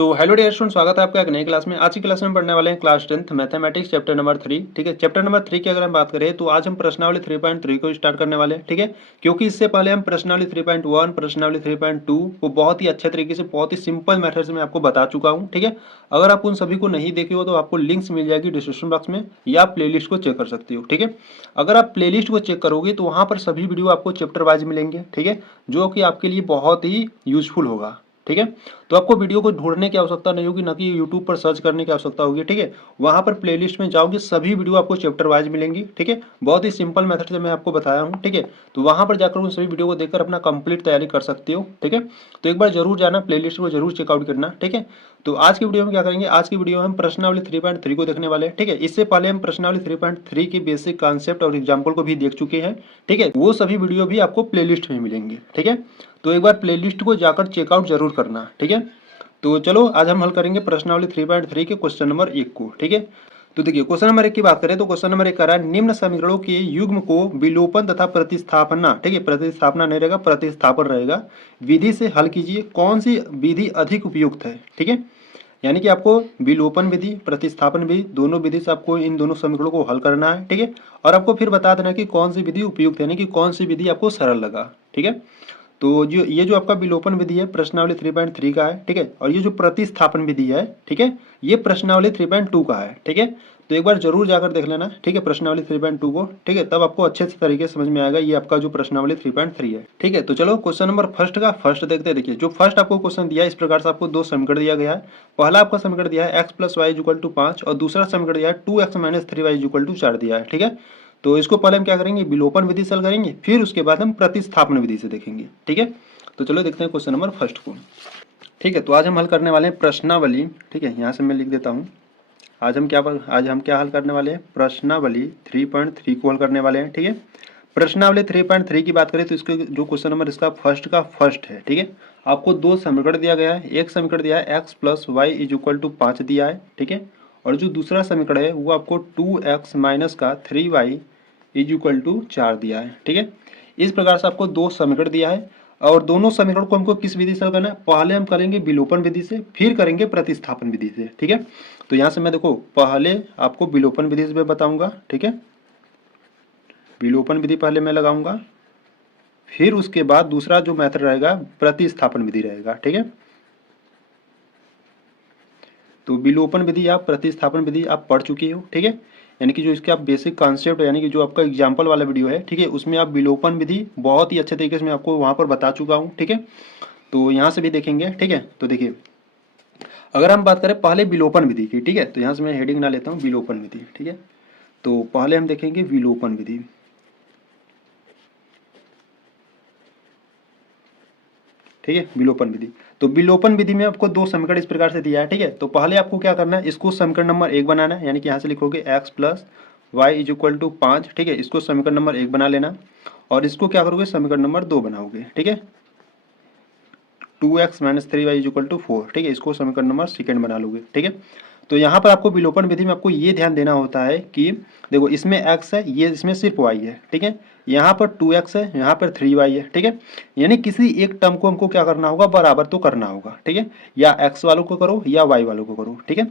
तो hello dear student, स्वागत है आपका एक नई क्लास में। आज की क्लास में पढ़ने वाले हैं class 10th mathematics chapter number 3। ठीक है, चैप्टर नंबर 3 की अगर हम बात करें तो आज हम प्रश्नावली 3.3 को स्टार्ट करने वाले हैं। ठीक है, क्योंकि इससे पहले हम प्रश्नावली 3.1 प्रश्नावली 3.2 को बहुत ही अच्छे तरीके से, बहुत ही सिंपल मेथड से मैं आपको बता चुका हूँ। ठीक है, अगर आप उन सभी को नहीं देखे हो तो आपको लिंक्स मिल जाएगी डिस्क्रिप्शन बॉक्स में, या आप प्ले को चेक कर सकते हो। ठीक है, अगर आप प्ले को चेक करोगे तो वहाँ पर सभी वीडियो आपको चैप्टर वाइज मिलेंगे। ठीक है, जो कि आपके लिए बहुत ही यूजफुल होगा। ठीक है, तो आपको वीडियो को ढूंढने की आवश्यकता नहीं होगी, ना कि यूट्यूब पर सर्च करने की आवश्यकता होगी। ठीक है, वहां पर प्लेलिस्ट में जाओगे, सभी वीडियो आपको चैप्टर वाइज मिलेंगी। ठीक है, बहुत ही सिंपल मेथड से मैं आपको बताया हूँ। ठीक है, तो वहां पर जाकर उन सभी वीडियो को देखकर अपना कंप्लीट तैयारी कर सकते हो। ठीक है, तो एक बार जरूर जाना, प्लेलिस्ट को जरूर चेकआउट करना। ठीक है, तो आज की वीडियो में क्या करेंगे, आज की वीडियो में हम प्रश्नावली 3.3 को देखने वाले हैं। ठीक है, इससे पहले हम प्रश्नावली 3.3 के बेसिक कॉन्सेप्ट और एग्जाम्पल को भी देख चुके हैं। ठीक है, वो सभी वीडियो भी आपको प्लेलिस्ट में मिलेंगे। ठीक है, तो एक बार प्लेलिस्ट को जाकर चेकआउट जरूर करना। ठीक है, तो चलो आज हम हल करेंगे प्रश्नावली 3.3 के क्वेश्चन नंबर 1 को। ठीक है, तो देखिए क्वेश्चन नंबर 1 की बात करें तो क्वेश्चन नंबर 1 कह रहा है निम्न समीकरणों के युग्म को विलोपन तथा प्रतिस्थापना, ठीक है, प्रतिस्थापना नहीं रहेगा, प्रतिस्थापन रहेगा, विधि से हल कीजिए। कौन सी विधि अधिक उपयुक्त है? ठीक है, यानी कि आपको विलोपन विधि, प्रतिस्थापन विधि, दोनों विधि से आपको इन दोनों समीकरणों को हल करना है। ठीक है, और आपको फिर बता देना कि कौन सी विधि उपयुक्त है, यानी कि कौन सी विधि आपको सरल लगा। ठीक है, तो जो ये जो आपका विलोपन विधि है प्रश्नावली 3.3 का है। ठीक है, और ये जो प्रतिस्थापन विधि है, ठीक है, ये प्रश्नावली 3.2 का है। ठीक है, तो एक बार जरूर जाकर देख लेना। ठीक है, प्रश्नावली 3.2 को। ठीक है, तब आपको अच्छे से तरीके से समझ में आएगा ये आपका जो प्रश्नावली 3.3 है। ठीक है, तो चलो क्वेश्चन नंबर फर्स्ट का फर्स्ट देखते हैं। देखिए जो फर्स्ट आपको क्वेश्चन दिया है, इस प्रकार से आपको दो समीकरण दिया गया है। पहला आपका समीकरण दिया है x + y = 5 और दूसरा समीकरण दिया है 2x - 3y = 4 दिया है। ठीक है, तो इसको पहले हम क्या करेंगे, विलोपन विधि से हल करेंगे, फिर उसके बाद हम प्रतिस्थापन विधि से देखेंगे। ठीक है, तो चलो देखते हैं क्वेश्चन नंबर फर्स्ट को। ठीक है, तो आज हम हल करने वाले हैं प्रश्नावली। ठीक है, यहाँ से मैं लिख देता हूँ। आज हम क्या हल करने वाले हैं, प्रश्नावली 3.3 को हल करने वाले हैं। ठीक है, प्रश्नावली 3.3 की बात करें तो इसके जो क्वेश्चन नंबर इसका फर्स्ट का फर्स्ट है। ठीक है, आपको दो समीकरण दिया गया है। एक समीकरण दिया है x + y = 5 दिया है। ठीक है, और जो दूसरा समीकरण है वो आपको 2x - 3y = 4 दिया है। ठीक है, इस प्रकार से आपको दो समीकरण दिया है और दोनों समीकरण को हमको किस विधि से हल करना है, पहले हम करेंगे विलोपन विधि से, फिर करेंगे प्रतिस्थापन विधि से। ठीक है, तो यहाँ से मैं देखो पहले आपको विलोपन विधि से मैं बताऊंगा। ठीक है, विलोपन विधि पहले मैं लगाऊंगा, फिर उसके बाद दूसरा जो मेथड रहेगा प्रतिस्थापन विधि रहेगा। ठीक है, तो विलोपन विधि आप, प्रतिस्थापन विधि आप पढ़ चुके हो। ठीक है, यानी कि जो इसके आप बेसिक कॉन्सेप्ट, यानी कि जो आपका एग्जाम्पल वाला वीडियो है, ठीक है, उसमें आप विलोपन विधि बहुत ही अच्छे तरीके से मैं आपको वहाँ पर बता चुका हूँ। ठीक है, तो यहाँ से भी देखेंगे। ठीक है, तो देखिए अगर हम बात करें पहले विलोपन विधि की, ठीक है, तो यहाँ से मैं हेडिंग ना लेता हूँ विलोपन विधि। ठीक है, तो पहले हम देखेंगे विलोपन विधि। ठीक है, विलोपन विधि, तो विलोपन विधि में आपको दो समीकरण इस प्रकार से दिया है। ठीक है, तो पहले आपको क्या करना है, इसको समीकरण नंबर 1 बनाना है, यानी कि यहाँ से लिखोगे x + y = 5। ठीक है, इसको समीकरण नंबर 1 बना लेना और इसको क्या करोगे, समीकरण नंबर 2 बनाओगे। ठीक है, 2x - 3y = 4। ठीक है, इसको समीकरण नंबर सेकेंड बना लोगे। ठीक है, तो यहाँ पर आपको विलोपन विधि में आपको ये ध्यान देना होता है कि देखो इसमें x है, ये इसमें सिर्फ y है। ठीक है, यहाँ पर 2x है, यहाँ पर 3y है। ठीक है, यानी किसी एक टर्म को हमको क्या करना होगा, बराबर तो करना होगा। ठीक है, या x वालों को करो या y वालों को करो। ठीक है,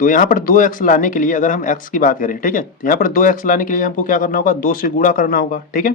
तो यहाँ पर 2x लाने के लिए, अगर हम x की बात करें, ठीक है, तो यहाँ पर 2x लाने के लिए हमको क्या करना होगा, 2 से गुणा करना होगा। ठीक है,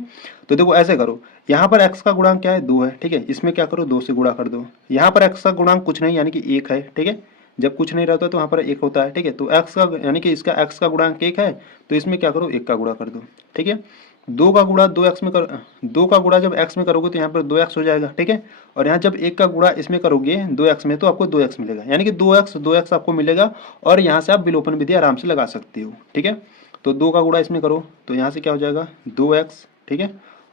तो देखो ऐसे करो, यहाँ पर x का गुणांक क्या है, 2 है। ठीक है, इसमें क्या करो, 2 से गुणा कर दो। यहाँ पर x का गुणांक कुछ नहीं, यानी कि 1 है। ठीक है, जब कुछ नहीं रहता तो वहाँ पर 1 होता है। ठीक है, तो x का यानी कि इसका x का गुणांक 1 है, तो इसमें क्या करो, 1 का गुणा कर दो। ठीक है, 2 का गुणा 2x में कर, 2 का गुणा जब x में करोगे तो यहाँ पर 2x हो जाएगा। ठीक है, और यहाँ जब 1 का गुणा इसमें करोगे 2x में तो आपको 2x मिलेगा, यानी कि 2x आपको मिलेगा और यहाँ से आप विलोपन विधि आराम से लगा सकते हो। ठीक है, तो 2 का गुणा इसमें करो तो यहाँ से क्या हो जाएगा, 2x। ठीक है,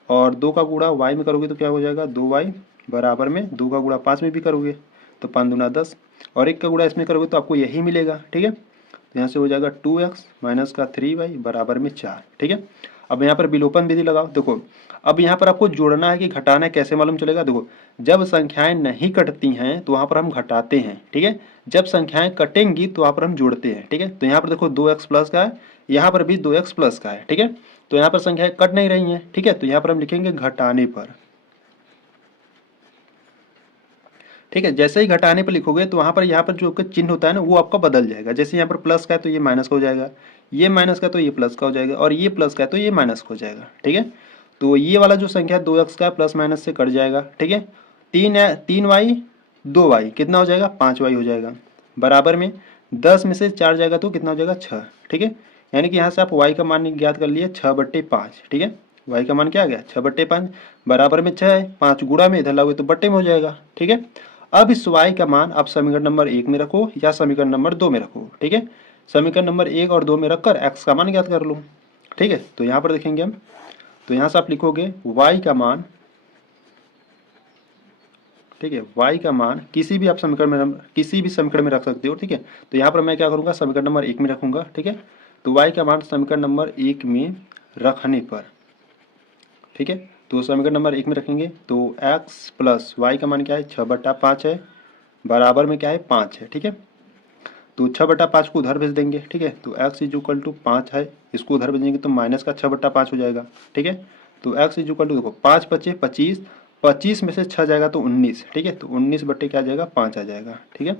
और 2 का गुणा y में करोगे तो क्या हो जाएगा, 2y बराबर में 2 का गुणा 5 में भी करोगे तो 5 दूना 10 और 1 का गुणा इसमें करोगे तो आपको यही मिलेगा। ठीक है, तो यहाँ से हो जाएगा 2x - 3y बराबर में 4। ठीक है, अब यहाँ पर विलोपन विधि लगाओ। देखो अब यहाँ पर आपको जोड़ना है कि घटाना है, कैसे मालूम चलेगा, देखो जब संख्याएं नहीं कटती हैं तो वहाँ पर हम घटाते हैं। ठीक है, जब संख्याएं कटेंगी तो वहाँ पर हम जोड़ते हैं। ठीक है, तो यहाँ पर देखो 2x प्लस का है, यहाँ पर भी 2x प्लस का है। ठीक है, तो यहाँ पर संख्याएं कट नहीं रही हैं। ठीक है, तो यहाँ पर हम लिखेंगे घटाने पर। ठीक है। जैसे ही घटाने पर लिखोगे तो वहाँ पर यहाँ पर जो चिन्ह होता है ना वो आपका बदल जाएगा। जैसे यहाँ पर प्लस का है तो ये माइनस का हो जाएगा, ये माइनस का तो ये प्लस का हो जाएगा, और ये प्लस का है तो ये माइनस का हो जाएगा। ठीक है। तो ये वाला जो संख्या 2x का प्लस माइनस से कट जाएगा। ठीक है। 3y 2y कितना हो जाएगा, 5y हो जाएगा। बराबर में 10 में से 4 जाएगा तो कितना हो जाएगा, 6। ठीक है। यानी कि यहाँ से आप y का मान ज्ञात कर लिए 6/5। ठीक है। y का मान क्या आ गया, 6/5। बराबर में 6 है, 5 गुणा में इधर लाओगे तो बट्टे में हो जाएगा। ठीक है। अब इस y का मान आप समीकरण नंबर 1 में रखो या समीकरण नंबर 2 में रखो। ठीक है। समीकरण नंबर 1 और 2 में रखकर x का मान ज्ञात कर लो। ठीक है। तो यहाँ पर देखेंगे हम, तो यहाँ से आप लिखोगे y का मान, ठीक है, y का मान किसी भी आप समीकरण में, किसी भी समीकरण में रख सकते हो। ठीक है। तो यहाँ पर मैं क्या करूँगा, समीकरण नंबर 1 में रखूँगा। ठीक है। तो y का मान समीकरण नंबर 1 में रखने पर, ठीक है, तो समीकरण नंबर 1 में रखेंगे तो x प्लस वाई का मान क्या है, 6/5 है। बराबर में क्या है, 5 है। ठीक है। तो 6/5 को उधर भेज देंगे। ठीक है। तो x इज इक्वल टू 5 है, इसको उधर भेजेंगे तो माइनस का 6/5 हो जाएगा। ठीक है। तो x इज इक्वल टू, देखो 5 × 5 = 25, 25 में से 6 जाएगा तो 19। ठीक है। तो 19 बट्टे क्या आ जाएगा, 5 आ जाएगा। ठीक है।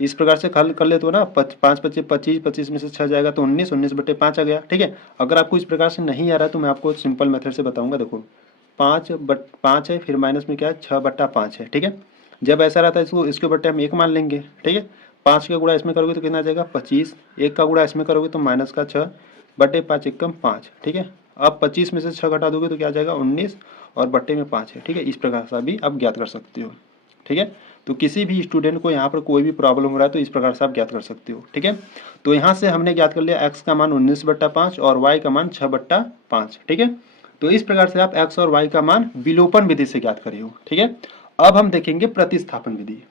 इस प्रकार से हल कर ले तो ना, 5 × 5 = 25, 25 में से 6 जाएगा तो 19, 19/5 आ गया। ठीक है। अगर आपको इस प्रकार से नहीं आ रहा है तो मैं आपको सिंपल मेथड से बताऊंगा। देखो 5 है, फिर माइनस में क्या है, 6/5 है। ठीक है। जब ऐसा रहता है इसको, इसके बट्टे हम 1 मान लेंगे। ठीक है। 5 का गुणा इसमें करोगे तो कितना आ जाएगा, 25। 1 का गुणा इसमें करोगे तो माइनस का 6/5 = 5। ठीक है। अब 25 में से 6 घटा दोगे तो क्या आ जाएगा, 19, और बट्टे में 5 है। ठीक है। इस प्रकार से भी आप ज्ञात कर सकते हो। ठीक है। तो किसी भी स्टूडेंट को यहाँ पर कोई भी प्रॉब्लम हो रहा है तो इस प्रकार से आप ज्ञात कर सकते हो। ठीक है। तो यहाँ से हमने ज्ञात कर लिया x का मान 19/5 और y का मान 6/5। ठीक है। तो इस प्रकार से आप x और y का मान विलोपन विधि से ज्ञात करिए। ठीक है। अब हम देखेंगे प्रतिस्थापन विधि।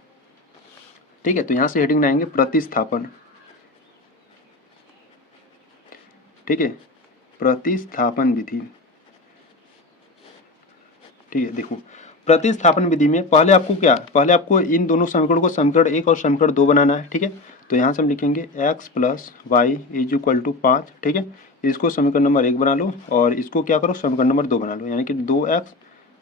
ठीक है। तो यहाँ से हेडिंग लाएंगे प्रतिस्थापन। ठीक है। प्रतिस्थापन विधि। ठीक है। देखो प्रतिस्थापन विधि में पहले आपको इन दोनों समीकरणों को समीकरण 1 और समीकरण 2 बनाना है। ठीक है। तो यहाँ से हम लिखेंगे x + y = 5। ठीक है। इसको समीकरण नंबर 1 बना लो और इसको क्या करो, समीकरण नंबर 2 बना लो। यानी कि 2x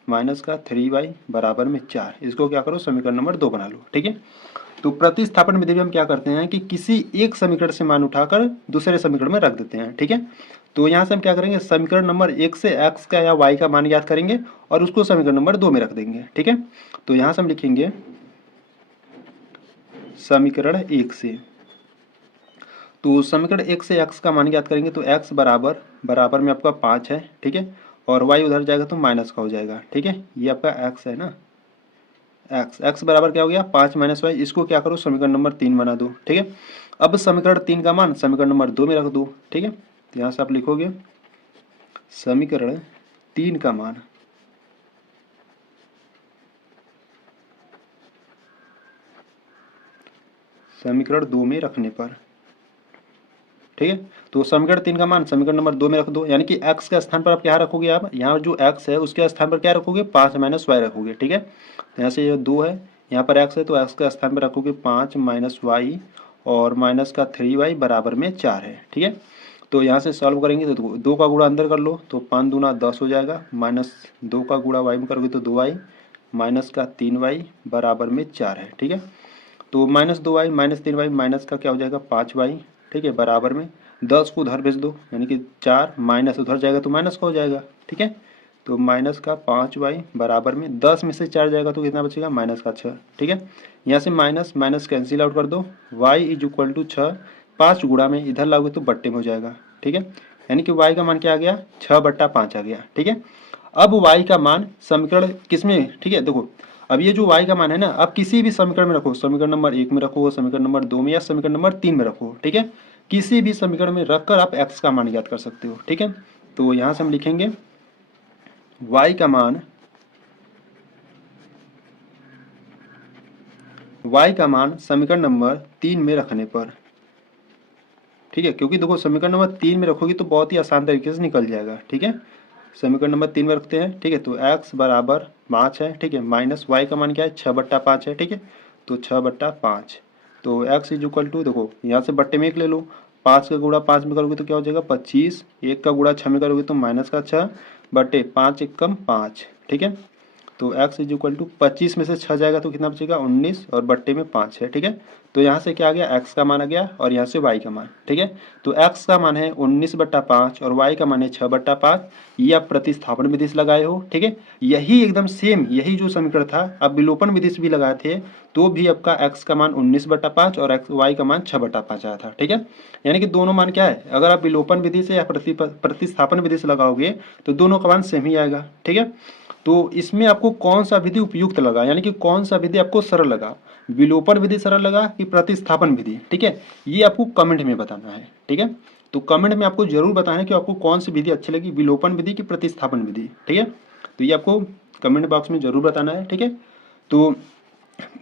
माइनस का 3y बराबर में 4, इसको क्या करो, समीकरण नंबर 2 बना लो। ठीक है। तो प्रतिस्थापन विधि में हम क्या करते हैं कि किसी एक समीकरण से मान उठाकर दूसरे समीकरण में रख देते हैं। ठीक है। तो यहाँ से हम क्या करेंगे, समीकरण नंबर 1 से x का या y का मान ज्ञात करेंगे और उसको समीकरण नंबर 2 में रख देंगे। ठीक है। तो यहाँ से हम लिखेंगे समीकरण 1 से, तो समीकरण 1 से x का मान ज्ञात करेंगे तो x बराबर में आपका 5 है। ठीक है। और y उधर जाएगा तो माइनस का हो जाएगा। ठीक है। ये आपका x है ना, x बराबर क्या हो गया, 5 - y। इसको क्या करो, समीकरण नंबर 3 बना दो। ठीक है। अब समीकरण 3 का मान समीकरण नंबर 2 में रख दो। ठीक है। तो यहाँ से आप लिखोगे समीकरण 3 का मान समीकरण 2 में रखने पर, ठीक है, तो समीकरण 3 का मान समीकरण नंबर 2 में रख दो। यानी कि x के स्थान पर आप क्या रखोगे, आप यहाँ जो x है उसके स्थान पर क्या रखोगे, 5 - y रखोगे। ठीक है। तो यहाँ से ये 2 है, यहाँ पर x है तो x के स्थान पर रखोगे 5 - y और माइनस का 3y बराबर में 4 है। ठीक है। तो यहाँ से सॉल्व करेंगे तो 2 का गुणा अंदर कर लो तो 5 दूना 10 हो जाएगा, माइनस 2 का गुणा y में करोगे तो 2y माइनस का 3y बराबर में 4 है। ठीक है। तो -2y - 3y माइनस का क्या हो जाएगा, 5y। ठीक है। बराबर में 10 को उधर भेज दो, यानी कि 4 माइनस उधर जाएगा तो माइनस का हो जाएगा। ठीक है। तो माइनस का 5y बराबर में 10 में से 4 जाएगा तो कितना बचेगा, माइनस का 6। ठीक है। यहाँ से माइनस माइनस कैंसिल आउट कर दो, y = 6, 5 गुणा में इधर लाओगे तो बट्टे में हो जाएगा। ठीक है। यानी कि y का मान क्या आ गया, 6/5 आ गया। ठीक है। अब y का मान समीकरण किसमें, ठीक है, देखो अब ये जो y का मान है ना, आप किसी भी समीकरण में रखो, समीकरण नंबर 1 में रखो, समीकरण नंबर 2 में या समीकरण नंबर 3 में रखो। ठीक है। किसी भी समीकरण में रखकर आप x का मान ज्ञात कर सकते हो। ठीक है। तो यहाँ से हम लिखेंगे y का मान समीकरण नंबर 3 में रखने पर, ठीक है, क्योंकि देखो समीकरण नंबर 3 में रखोगे तो बहुत ही आसान तरीके से निकल जाएगा। ठीक है। समीकरण नंबर 3 में रखते हैं। ठीक है। तो x बराबर 5 है। ठीक है। माइनस y का मान क्या है, 6/5 है। ठीक है। तो 6/5, तो x = देखो यहाँ से बट्टे में 1 ले लो, 5 का गुणा 5 में करोगे तो क्या हो जाएगा, 25। 1 का गुणा 6 में करोगे तो माइनस का 6 बट्टे 5 × 5। ठीक है। तो x इज इक्वल टू 25 में से 6 जाएगा तो कितना बचेगा 19 और बट्टे में 5 है। ठीक है, तो यहाँ से क्या आ गया x का मान आ गया और यहाँ से y का मान। ठीक है, तो x का मान है 19/5 और y का मान है 6/5। ये आप प्रतिस्थापन विधि से लगाए हो। ठीक है, यही एकदम सेम यही जो समीकरण था आप विलोपन विधि से भी लगाए थे तो भी आपका x का मान 19/5 और y का मान 6/5 आया था। ठीक है, यानी कि दोनों मान क्या है, अगर आप विलोपन विधि से या प्रतिस्थापन विधि से लगाओगे तो दोनों का मान सेम ही आएगा। ठीक है, तो इसमें आपको कौन सा विधि उपयुक्त लगा, यानी कि कौन सा विधि आपको सरल लगा, विलोपन विधि सरल लगा कि प्रतिस्थापन विधि। ठीक है, ये आपको कमेंट में बताना है। ठीक है, तो कमेंट में आपको जरूर बताना है कि आपको कौन सी विधि अच्छी लगी, विलोपन विधि की प्रतिस्थापन विधि। ठीक है, तो ये आपको कमेंट बॉक्स में जरूर बताना है। ठीक है, तो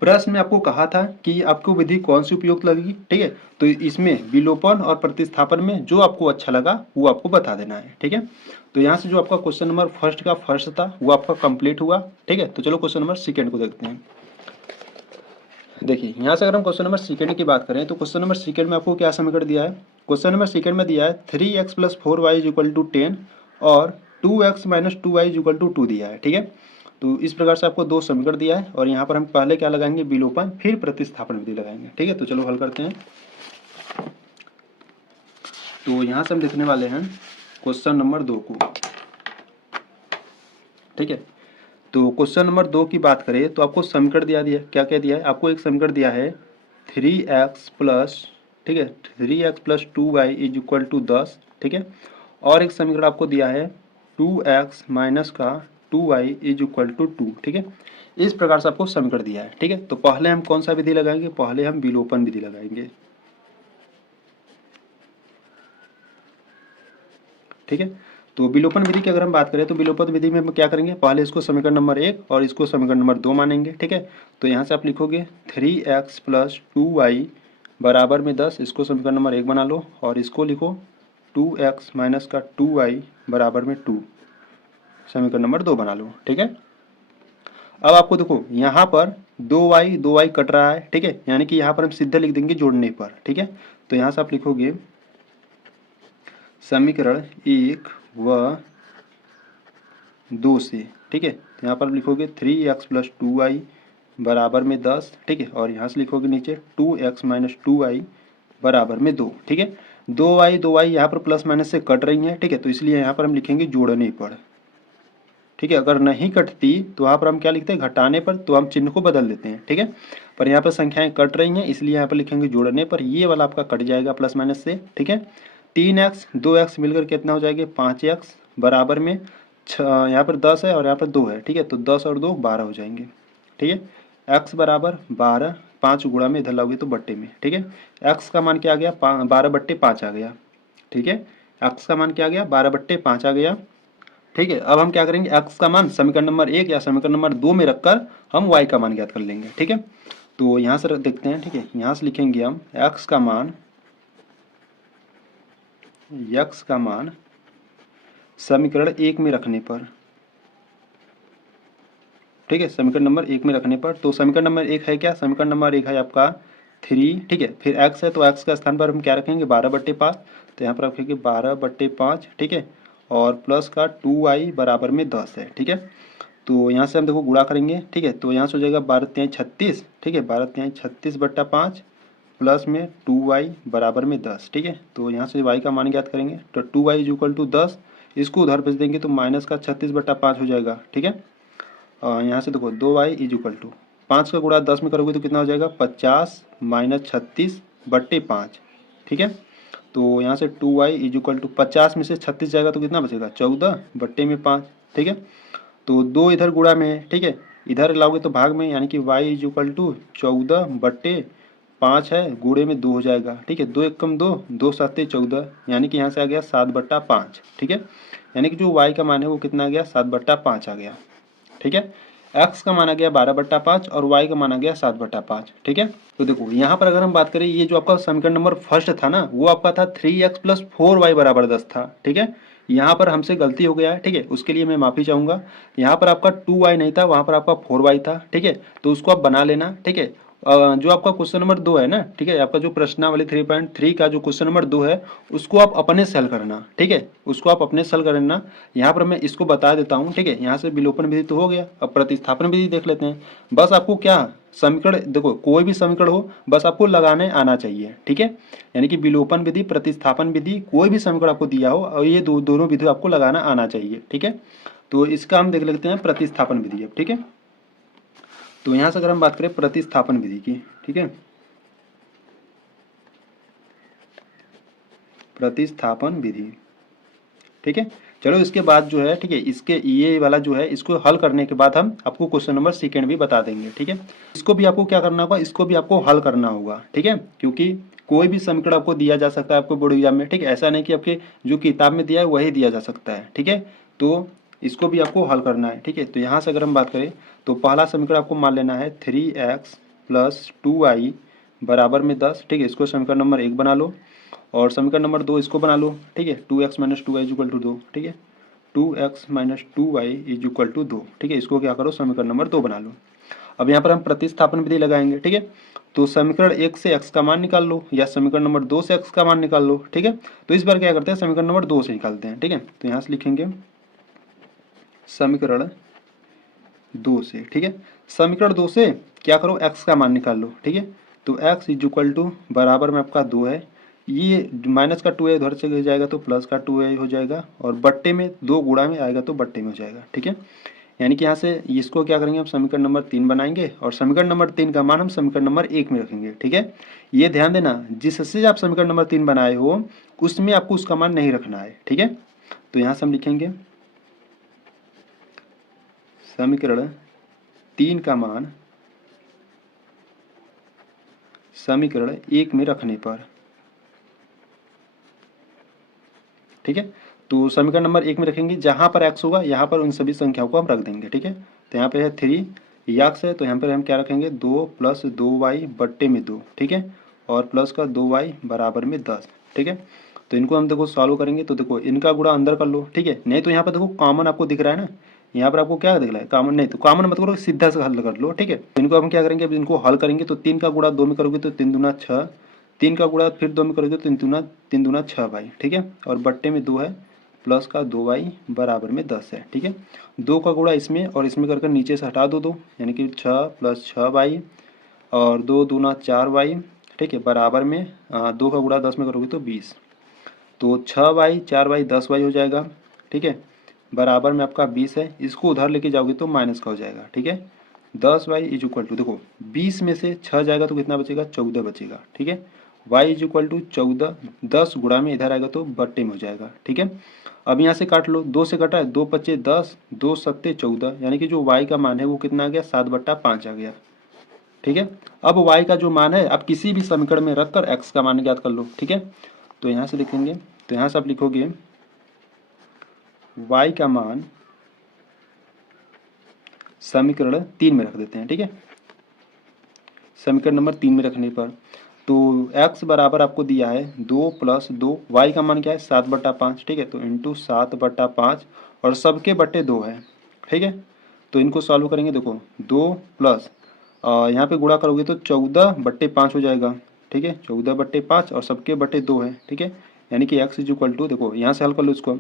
प्रश्न में आपको कहा था कि आपको विधि कौन सी उपयुक्त लगेगी। ठीक है, तो इसमें विलोपन और प्रतिस्थापन में जो आपको अच्छा लगा वो आपको बता देना है। ठीक है, तो यहाँ से जो आपका क्वेश्चन नंबर फर्स्ट का फर्स्ट था वो आपका कंप्लीट हुआ। ठीक है, तो चलो क्वेश्चन नंबर सेकेंड को देखते हैं। देखिए यहाँ से अगर हम क्वेश्चन नंबर सेकेंड की बात करें तो क्वेश्चन नंबर सेकेंड में आपको क्या समीकरण दिया है। क्वेश्चन नंबर सेकेंड में दिया है 3x + 4y = 10 और 2x - 2y = 2 दिया है। ठीक है, तो इस प्रकार से आपको दो समीकरण दिया है और यहाँ पर हम पहले क्या लगाएंगे, विलोपन, फिर प्रतिस्थापन विधि लगाएंगे। ठीक है, तो चलो हल करते हैं। तो यहाँ से हम लिखने वाले हैं क्वेश्चन नंबर 2 को। ठीक है, तो क्वेश्चन नंबर 2 की बात करें तो आपको समीकरण दिया क्या क्या दिया है, आपको एक समीकरण दिया है 3x प्लस, ठीक है, 3x + 2y = 10। ठीक है, और एक समीकरण आपको दिया है 2x - 2y = 2। ठीक है, इस प्रकार से आपको समीकरण दिया है। ठीक है, तो पहले हम कौन सा विधि लगाएंगे, पहले हम विलोपन विधि लगाएंगे। ठीक है, तो विलोपन विधि की अगर हम बात करें तो विलोपन विधि में हम क्या करेंगे, पहले इसको समीकरण नंबर 1 और इसको समीकरण नंबर 2 मानेंगे। ठीक है, तो यहाँ से आप लिखोगे 3x + 2y = 10, इसको समीकरण नंबर 1 बना लो और इसको लिखो 2x - 2y = 2, समीकरण नंबर 2 बना लो। ठीक है, अब आपको देखो यहाँ पर 2y कट रहा है। ठीक है, यानी कि यहाँ पर हम सीधे लिख देंगे जोड़ने पर। ठीक है, तो यहाँ से आप लिखोगे समीकरण 1 व 2 से। ठीक है, यहाँ पर लिखोगे 3x + 2y = 10। ठीक है, और यहाँ से लिखोगे नीचे 2x - 2y = 2। ठीक है, 2y यहाँ पर प्लस माइनस से कट रही हैं। ठीक है, तो इसलिए यहाँ पर हम लिखेंगे जोड़ने पर। ठीक है, अगर नहीं कटती तो वहाँ पर हम क्या लिखते हैं, घटाने पर, तो हम चिन्ह को बदल देते हैं। ठीक है, पर यहाँ पर संख्याएं कट रही हैं इसलिए यहाँ पर लिखेंगे जोड़ने पर, ये वाला आपका कट जाएगा प्लस माइनस से। ठीक है, 3x 2x मिलकर कितना हो जाएगा 5x बराबर में यहाँ पर 10 है और यहाँ पर 2 है। ठीक है, तो 10 और 2 12 हो जाएंगे। ठीक है, x बराबर 12, 5 गुणा में इधर लाओगे तो बट्टे में। ठीक है, x का मान क्या आ गया 12/5 आ गया। ठीक है, x का मान क्या आ गया 12/5 आ गया। ठीक है, अब हम क्या करेंगे, x का मान समीकरण नंबर 1 या समीकरण नंबर 2 में रखकर हम y का मान ज्ञात कर लेंगे। ठीक है, तो यहाँ से देखते हैं। ठीक है, यहाँ से लिखेंगे हम x का मान समीकरण 1 में रखने पर। ठीक है, समीकरण नंबर 1 में रखने पर, तो समीकरण नंबर 1 है क्या, समीकरण नंबर 1 है आपका 3। ठीक है, फिर x है तो x का स्थान पर हम क्या रखेंगे 12/5, तो यहाँ पर रखेंगे 12/5। ठीक है, और प्लस का 2y = 10 है। ठीक है, तो यहाँ से हम देखो गुणा करेंगे। ठीक है, तो यहाँ से हो जाएगा 12×3 = 36। ठीक है, 12×3 = 36/5 प्लस में 2y = 10। ठीक है, तो यहाँ से y का मान ज्ञात करेंगे तो 2y = 10, इसको उधर भेज देंगे तो माइनस का 36/5 हो जाएगा। ठीक है, यहाँ से देखो 2y = 5 का गुणा 10 में करोगे तो कितना हो जाएगा 50 - 36/5। ठीक है, तो यहाँ से 2y = 50 में से 36 जाएगा तो कितना बचेगा 14/5। ठीक है, तो 2 इधर गुणा में है। ठीक है, इधर लाओगे तो भाग में, यानी कि y = 14/5 है, गुणे में 2 हो जाएगा। ठीक है, 2 × 2 2 × 7 = 14, यानी कि यहाँ से आ गया 7/5। ठीक है, यानी कि जो y का मान है वो कितना आ गया 7/5 आ गया। ठीक है, x का मान आ गया 12/5 और y का मान आ गया 7/5। ठीक है, तो देखो यहाँ पर अगर हम बात करें, ये जो आपका समीकरण नंबर फर्स्ट था ना वो आपका था 3x + 4y = 10 था। ठीक है, यहाँ पर हमसे गलती हो गया है। ठीक है, उसके लिए मैं माफ़ी चाहूँगा। यहाँ पर आपका 2y नहीं था, वहाँ पर आपका 4y था। ठीक है, तो उसको आप बना लेना। ठीक है, जो आपका क्वेश्चन नंबर 2 है ना, ठीक है, आपका जो प्रश्नावली 3.3 का जो क्वेश्चन नंबर 2 है उसको आप अपने से हल करना, ठीक है, उसको आप अपने से हल करना। यहाँ पर मैं इसको बता देता हूँ, ठीक है, यहाँ से विलोपन विधि तो हो गया, अब प्रतिस्थापन विधि देख लेते हैं। बस आपको क्या समीकरण, देखो कोई भी समीकरण हो बस आपको लगाने आना चाहिए, ठीक है, यानी कि विलोपन विधि, प्रतिस्थापन विधि, कोई भी समीकरण आपको दिया हो और ये दोनों विधि आपको लगाना आना चाहिए, ठीक है। तो इसका हम देख लेते हैं प्रतिस्थापन विधि अब, ठीक है। तो यहाँ से अगर हम बात करें प्रतिस्थापन विधि की, ठीक है, प्रतिस्थापन विधि, ठीक है। चलो इसके बाद जो है, ठीक है, इसके ये वाला जो है इसको हल करने के बाद हम आपको क्वेश्चन नंबर सेकेंड भी बता देंगे, ठीक है। इसको भी आपको क्या करना होगा, इसको भी आपको हल करना होगा, ठीक है, क्योंकि कोई भी समीकरण आपको दिया जा सकता है आपको बोर्ड एग्जाम में, ठीक है, ऐसा नहीं कि आपके जो किताब में दिया है वही दिया जा सकता है, ठीक है। तो इसको भी आपको हल करना है, ठीक है। तो यहाँ से अगर हम बात करें तो पहला समीकरण आपको मान लेना है 3x + 2y बराबर में 10, ठीक है, इसको समीकरण नंबर 1 बना लो। और समीकरण नंबर 2 इसको बना लो, ठीक है, 2x - 2y = 2, ठीक है, 2x - 2y = 2, ठीक है, इसको क्या करो समीकरण नंबर 2 बना लो। अब यहाँ पर हम प्रतिस्थापन विधि लगाएंगे, ठीक है। तो समीकरण 1 से x का मान निकाल लो या समीकरण नंबर 2 से x का मान निकाल लो, ठीक है। तो इस बार क्या करते हैं, समीकरण नंबर 2 से निकालते हैं, ठीक है। तो यहाँ से लिखेंगे समीकरण 2 से, ठीक है, समीकरण 2 से क्या करो x का मान निकाल लो, ठीक है। तो x = बराबर में आपका 2 है, ये माइनस का 2 है उधर से जाएगा तो प्लस का 2 है हो जाएगा, और बट्टे में 2 गुणा में आएगा तो बट्टे में हो जाएगा, ठीक है। यानी कि यहाँ से इसको क्या करेंगे, हम समीकरण नंबर 3 बनाएंगे और समीकरण नंबर 3 का मान हम समीकरण नंबर 1 में रखेंगे, ठीक है। ये ध्यान देना जिससे आप समीकरण नंबर 3 बनाए हो उसमें आपको उसका मान नहीं रखना है, ठीक है। तो यहाँ से हम लिखेंगे समीकरण 3 का मान समीकरण 1 में रखने पर, ठीक है। तो समीकरण नंबर 1 में रखेंगे, जहां पर x होगा यहाँ पर उन सभी संख्याओं को हम रख देंगे, ठीक है। तो यहाँ पे है 3 x है तो यहाँ पर हम क्या रखेंगे 2 + 2y बट्टे में 2, ठीक है, और प्लस का 2y बराबर में 10, ठीक है। तो इनको हम देखो सॉल्व करेंगे तो देखो इनका गुणा अंदर कर लो, ठीक है, नहीं तो यहाँ पर देखो कॉमन आपको दिख रहा है ना, यहाँ पर आपको क्या दिख रहा है कॉमन, नहीं तो कॉमन मत करो, सीधा से हल कर लो, ठीक है। तो इनको हम क्या करेंगे, अब इनको हल करेंगे तो 3 का गुणा 2 में करोगे तो 3 दूना 6, 3 का गुणा फिर 2 में करोगे तो 3 दूना 6 भाई, ठीक है, और बट्टे में 2 है, प्लस का 2y बराबर में 10 है, ठीक है। 2 का गुणा इसमें और इसमें कर नीचे से हटा दो 2, यानी कि 6 + 6y और 2 दूना 4y, ठीक है, बराबर में 2 का गुणा 10 में करोगे तो 20, तो 6y 4y 10y हो जाएगा, ठीक है, बराबर में आपका 20 है। इसको उधर लेके जाओगे तो माइनस का हो जाएगा, ठीक है। 10y = देखो 20 में से 6 जाएगा तो कितना बचेगा, 14 बचेगा, ठीक है। y = 14, 10 गुणा में इधर आएगा तो बट्टे में हो जाएगा, ठीक है। अब यहाँ से काट लो, 2 से कटा है, 2 × 5 = 10, 2 × 7 = 14, यानी कि जो y का मान है वो कितना आ गया, 7/5 आ गया, ठीक है। अब y का जो मान है आप किसी भी समीकरण में रखकर x का मान ज्ञात कर लो, ठीक है। तो यहाँ से लिखेंगे, तो यहाँ से आप लिखोगे y का मान समीकरण 3 में रख देते हैं, ठीक है, समीकरण नंबर 3 में रखने पर तो x बराबर आपको दिया है 2 + 2, y का मान क्या है 7/5, ठीक है, तो इंटू 7/5 और सबके बट्टे 2 है, ठीक है। तो इनको सॉल्व करेंगे, देखो 2 प्लस यहाँ पे गुणा करोगे तो 14/5 हो जाएगा, ठीक है, 14/5 और सबके बट्टे 2 है, ठीक है, यानी कि x = देखो यहाँ से हल कर लो इसको,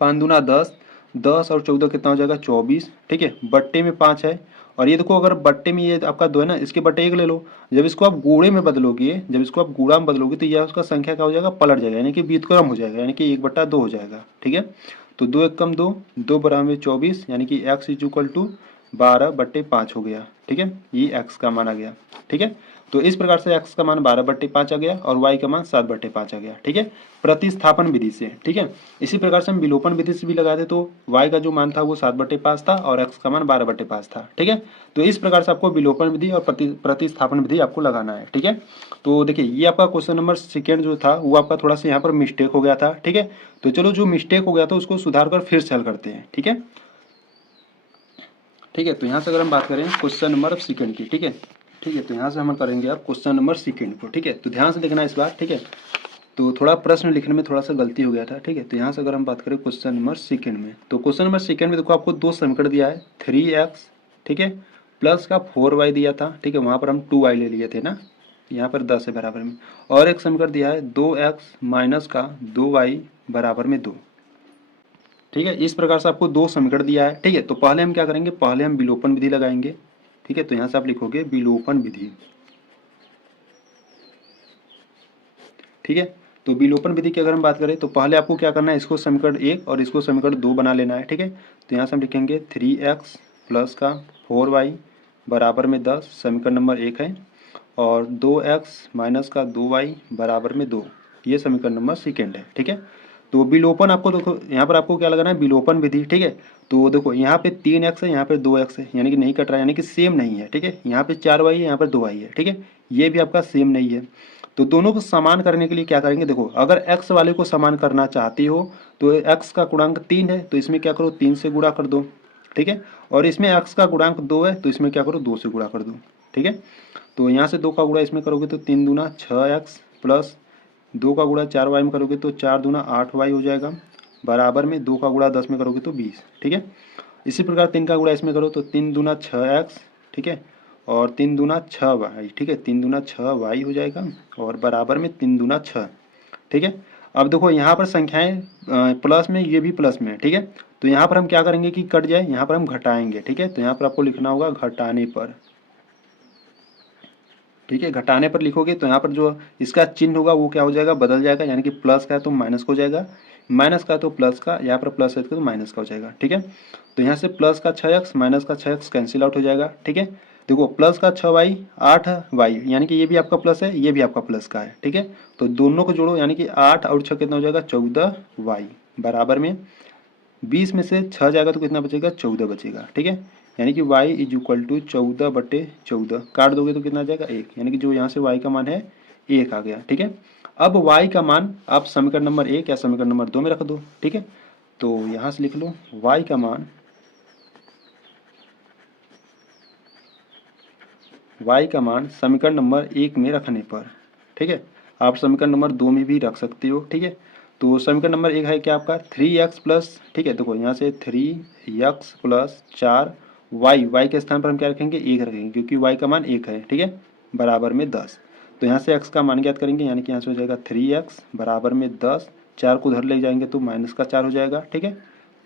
5 दूना 10, 10 और 14 कितना हो जाएगा 24, ठीक है, बट्टे में 5 है, और ये देखो अगर बट्टे में ये आपका 2 है ना, इसके बट्टे 1 ले लो, जब इसको आप गुणे में बदलोगे, जब इसको आप गुणा में बदलोगे तो यह उसका संख्या क्या हो जाएगा, पलट जाएगा, यानी कि व्युत्क्रम हो जाएगा, यानी कि 1/2 हो जाएगा, ठीक है। तो 2 × 1 = 2, 2 बराबर में 24, यानी कि x = 12/5 हो गया, ठीक है, ये x का मान आ गया, ठीक है। तो इस प्रकार से x का मान 12/5 आ गया और y का मान 7/5 आ गया, ठीक है, प्रतिस्थापन विधि से, ठीक है। इसी प्रकार से हम विलोपन विधि से भी लगा दे तो y का जो मान था वो 7/5 था और x का मान 12/5 था, ठीक है। तो इस प्रकार से आपको विलोपन विधि और प्रतिस्थापन विधि आपको लगाना है, ठीक है। तो देखिए ये आपका क्वेश्चन नंबर सेकेंड जो था वो आपका थोड़ा सा यहाँ पर मिस्टेक हो गया था, ठीक है। तो चलो जो मिस्टेक हो गया था उसको सुधार कर फिर से हल करते हैं, ठीक है, ठीक है। तो यहाँ से अगर हम बात करें क्वेश्चन नंबर सेकेंड की, ठीक है, ठीक है, तो यहाँ से हम करेंगे आप क्वेश्चन नंबर सेकेंड को, ठीक है। तो ध्यान से देखना इस बार, ठीक है, तो थोड़ा प्रश्न लिखने में थोड़ा सा गलती हो गया था, ठीक है। तो यहाँ से अगर हम बात करें क्वेश्चन नंबर सेकेंड में, तो क्वेश्चन नंबर सेकेंड में देखो आपको 2 समीकरण दिया है 3x, ठीक है, प्लस का 4y दिया था, ठीक है, वहाँ पर हम 2y ले लिए थे ना, यहाँ पर 10 है बराबर में, और एक समीकरण दिया है 2x माइनस का 2y बराबर में 2, ठीक है। इस प्रकार से आपको दो समीकरण दिया है, ठीक है। तो पहले हम क्या करेंगे, पहले हम विलोपन विधि लगाएंगे, ठीक है। तो यहाँ से आप लिखोगे विलोपन विधि, ठीक है। तो विलोपन विधि की अगर हम बात करें तो पहले आपको क्या करना है, इसको समीकरण 1 और इसको समीकरण 2 बना लेना है, ठीक है। तो यहाँ से हम लिखेंगे 3x प्लस का 4y बराबर में 10 समीकरण नंबर 1 है, और 2x माइनस का 2y बराबर में 2 ये समीकरण नंबर सेकेंड है, ठीक है। तो विलोपन आपको देखो यहाँ पर आपको क्या लगाना है, विलोपन विधि, ठीक है। तो देखो यहाँ पे 3x है, यहाँ पे 2x है, यानी कि नहीं कट रहा है, यानी कि सेम नहीं है, ठीक है। यहाँ पे 4y है, यहाँ पर 2y है, ठीक है। ये भी आपका सेम नहीं है। तो दोनों को समान करने के लिए क्या करेंगे, देखो अगर x वाले को समान करना चाहती हो तो x का गुणांक 3 है, तो इसमें क्या करो 3 से गुणा कर दो, ठीक है। और इसमें x का गुणांक 2 है, तो इसमें क्या करो 2 से गुणा कर दो, ठीक है। तो यहाँ से 2 का गुणा इसमें करोगे तो 3 दूना 6x प्लस 2 का गुणा 4y में करोगे तो 4 दूना 8y हो जाएगा, बराबर में 2 का गुणा 10 में करोगे तो 20, ठीक है। इसी प्रकार 3 का गुणा इसमें करो तो 3 दूना 6x, ठीक है, और 3 दूना 6y, ठीक है, 3 दूना 6y हो जाएगा, और बराबर में 3 दूना 6, ठीक है। अब देखो यहाँ पर संख्याएं प्लस में, ये भी प्लस में, ठीक है। तो यहाँ पर हम क्या करेंगे कि कट जाए, यहाँ पर हम घटाएंगे, ठीक है। तो यहाँ पर आपको लिखना होगा घटाने पर, ठीक है। घटाने पर लिखोगे तो यहाँ पर जो इसका चिन्ह होगा वो क्या हो जाएगा, बदल जाएगा, यानी कि प्लस का है तो माइनस का हो जाएगा, माइनस का है तो प्लस का, यहाँ पर प्लस है तो माइनस का हो जाएगा, ठीक है। तो यहाँ से प्लस का 6x माइनस का 6x कैंसिल आउट हो जाएगा, ठीक है। देखो प्लस का 6y 8y, यानी कि ये भी आपका प्लस है, ये भी आपका प्लस का है, ठीक है। तो दोनों को जोड़ो, यानी कि 8 और 6 कितना हो जाएगा 14y, बराबर में 20 में से 6 जाएगा तो कितना बचेगा 14 बचेगा, ठीक है। यानी कि y इज इक्वल टू 14/14, काट दोगे तो कितना आ जाएगा 1, यानी कि जो यहाँ से y का मान है 1 आ गया, ठीक है। अब y का मान आप समीकरण नंबर 1 या समीकरण नंबर 2 में रख दो, ठीक है। तो यहाँ से लिख लो y का मान, y का मान समीकरण नंबर 1 में रखने पर, ठीक है। आप समीकरण नंबर 2 में भी रख सकते हो, ठीक है। तो समीकरण नंबर 1 है क्या आपका 3x प्लस, ठीक है। देखो यहाँ से 3x प्लस 4y के स्थान पर हम क्या रखेंगे 1 रखेंगे, क्योंकि y का मान 1 है, ठीक है, बराबर में 10। तो यहाँ से x का मान ज्ञात करेंगे, यानी कि यहाँ से हो जाएगा 3x बराबर में 10, 4 को उधर ले जाएंगे तो माइनस का 4 हो जाएगा, ठीक है।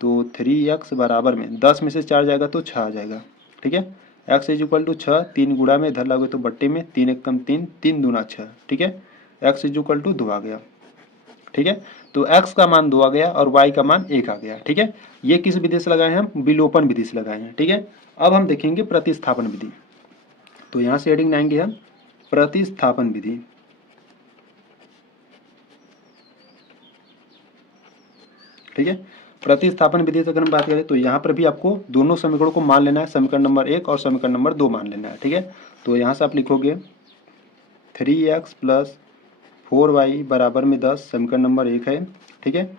तो 3x बराबर में 10 में से 4 जाएगा तो 6 आ जाएगा, ठीक है। x इज इक्वल टू 6, 3 गुणा में इधर लागोगे तो बट्टे में 3 एक कम 3, 3 दूना 6, ठीक है। x इज इक्वल टू 2 आ गया, ठीक है। तो x का मान 2 आ गया और y का मान 1 आ गया, ठीक है। ये किस विधि से लगाए हैं हम, विलोपन विधि से लगाए हैं, ठीक है। अब हम देखेंगे प्रतिस्थापन विधि। तो यहाँ से हेडिंग लाएंगे हम प्रतिस्थापन विधि, ठीक है। प्रतिस्थापन विधि से अगर हम बात करें तो यहाँ पर भी आपको दोनों समीकरणों को मान लेना है, समीकरण नंबर 1 और समीकरण नंबर 2 मान लेना है, ठीक है। तो यहाँ से आप लिखोगे 3x प्लस 4y बराबर में 10 समीकरण नंबर 1 है, ठीक है,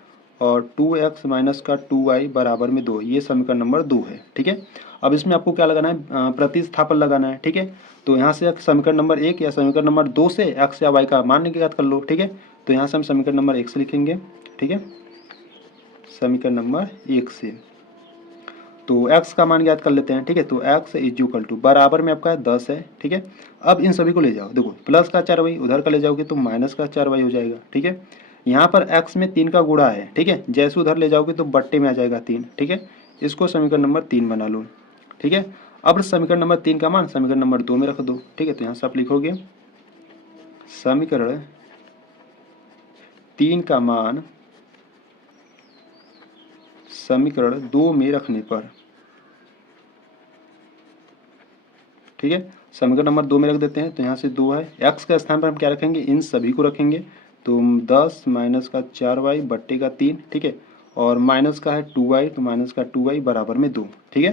और 2x माइनस का 2y बराबर में 2 ये समीकरण नंबर 2 है, ठीक है। अब इसमें आपको क्या लगाना है, प्रतिस्थापन लगाना है, ठीक है। तो यहाँ से समीकरण नंबर 1 या समीकरण नंबर 2 से x या y का मान ज्ञात कर लो, ठीक है। तो यहाँ से हम समीकरण नंबर 1 से लिखेंगे, ठीक है, समीकरण नंबर 1 से। तो x का मान ज्ञात कर लेते हैं, ठीक है। तो x इज इक्वल टू बराबर में आपका 10 है, ठीक है। अब इन सभी को ले जाओ, देखो प्लस का 4y उधर का ले जाओगे तो माइनस का 4y हो जाएगा, ठीक है। यहाँ पर x में 3 का गुणा है, ठीक है, जैसे उधर ले जाओगे तो बट्टे में आ जाएगा 3, ठीक है। इसको समीकरण नंबर 3 बना लो, ठीक है। अब समीकरण नंबर 3 का मान समीकरण नंबर 2 में रख दो, ठीक है। तो यहाँ से आप लिखोगे समीकरण 3 का मान समीकरण 2 में रखने पर, ठीक है, समीकरण नंबर 2 में रख देते हैं। तो यहाँ से 2 है, x के स्थान पर हम क्या रखेंगे, इन सभी को रखेंगे। तो 10 माइनस का 4y बट्टे का 3, ठीक है, और माइनस का है 2y, तो माइनस का 2y बराबर में 2, ठीक है।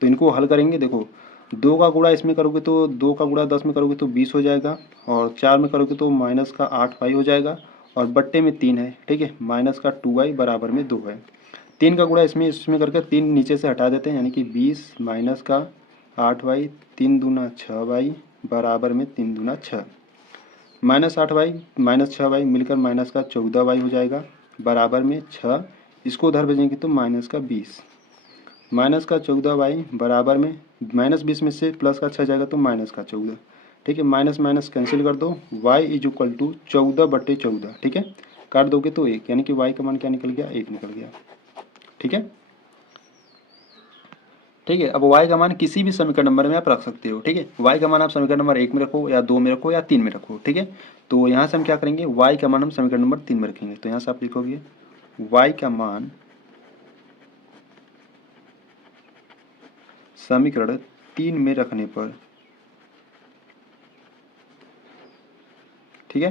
तो इनको हल करेंगे, देखो 2 का गुणा इसमें करोगे तो 2 का गुणा 10 में करोगे तो 20 हो जाएगा, और 4 में करोगे तो माइनस का 8y हो जाएगा, और बट्टे में 3 है, ठीक है, माइनस का 2y बराबर में 2 है। 3 का गुणा इसमें करके 3 नीचे से हटा देते हैं, यानी कि 20 माइनस का 8y, 3 दूना 6y बराबर में 3 दूना 6, माइनस 8y माइनस 6y मिलकर माइनस का 14y हो जाएगा, बराबर में 6, इसको उधर भेजेंगे तो माइनस का 20, माइनस का 14y बराबर में -20 में से प्लस का 6 जाएगा तो माइनस का 14, ठीक है। माइनस माइनस कैंसिल कर दो, y इज इक्वल टू 14/14, ठीक है। काट दोगे तो 1, यानी कि y का मान क्या निकल गया, 1 निकल गया, ठीक है। ठीक है, अब y का मान किसी भी समीकरण नंबर में आप रख सकते हो, ठीक है। y का मान आप समीकरण नंबर 1 में रखो या 2 में रखो या 3 में रखो, ठीक है। तो यहाँ से हम क्या करेंगे, y का मान हम समीकरण नंबर 3 में रखेंगे। तो यहाँ से आप लिखोगे y का मान समीकरण 3 में रखने पर, ठीक है।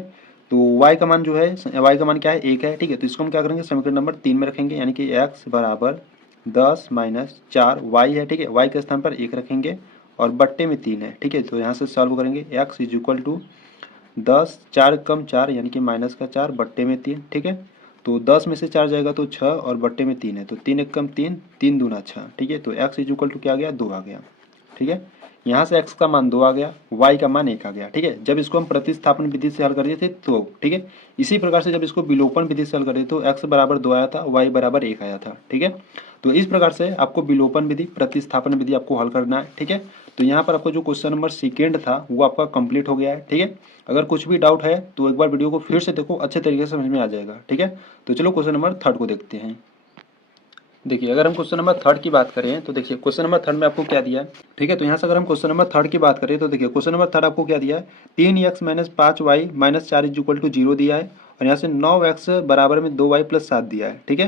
तो y का मान जो है, y का मान क्या है, 1 है, ठीक है। तो इसको हम क्या करेंगे, समीकरण नंबर 3 में रखेंगे, यानी कि x बराबर 10 - 4 y है, ठीक है। y के स्थान पर 1 रखेंगे और बट्टे में 3 है, ठीक है। तो यहाँ से सॉल्व करेंगे, x इज इक्वल टू 10, 4 कम 4 यानी कि माइनस का 4 बट्टे में 3, ठीक है। तो 10 में से 4 जाएगा तो 6 और बट्टे में 3 है, तो 3 1 कम 3, 3 दूना 6, ठीक है। तो x इज इक्वल टू क्या आ गया, 2 आ गया, ठीक है। यहाँ से x का मान 2 आ गया, y का मान 1 आ गया, ठीक है। जब इसको हम प्रतिस्थापन विधि से हल कर रहे थे तो, ठीक है। इसी प्रकार से जब इसको विलोपन विधि से हल कर रहे तो x बराबर 2 आया था, y बराबर 1 आया था, ठीक है। तो इस प्रकार से आपको विलोपन विधि, प्रतिस्थापन विधि आपको हल करना है, ठीक है। तो यहाँ पर आपको जो क्वेश्चन नंबर सेकेंड था वो आपका कंप्लीट हो गया है, ठीक है। अगर कुछ भी डाउट है तो एक बार वीडियो को फिर से देखो, अच्छे तरीके से समझ में आ जाएगा, ठीक है। तो चलो क्वेश्चन नंबर थर्ड को देखते हैं। देखिए, अगर हम क्वेश्चन नंबर थर्ड की बात करें तो देखिए क्वेश्चन नंबर थर्ड में आपको क्या दिया है, ठीक है। तो यहाँ से अगर हम क्वेश्चन नंबर थर्ड की बात करें तो देखिए क्वेश्चन नंबर थर्ड आपको क्या दिया है, 3x - 5y - 4 is equal to 0 दिया है, और यहाँ से 9x बराबर में 2y + 7 दिया है, ठीक है।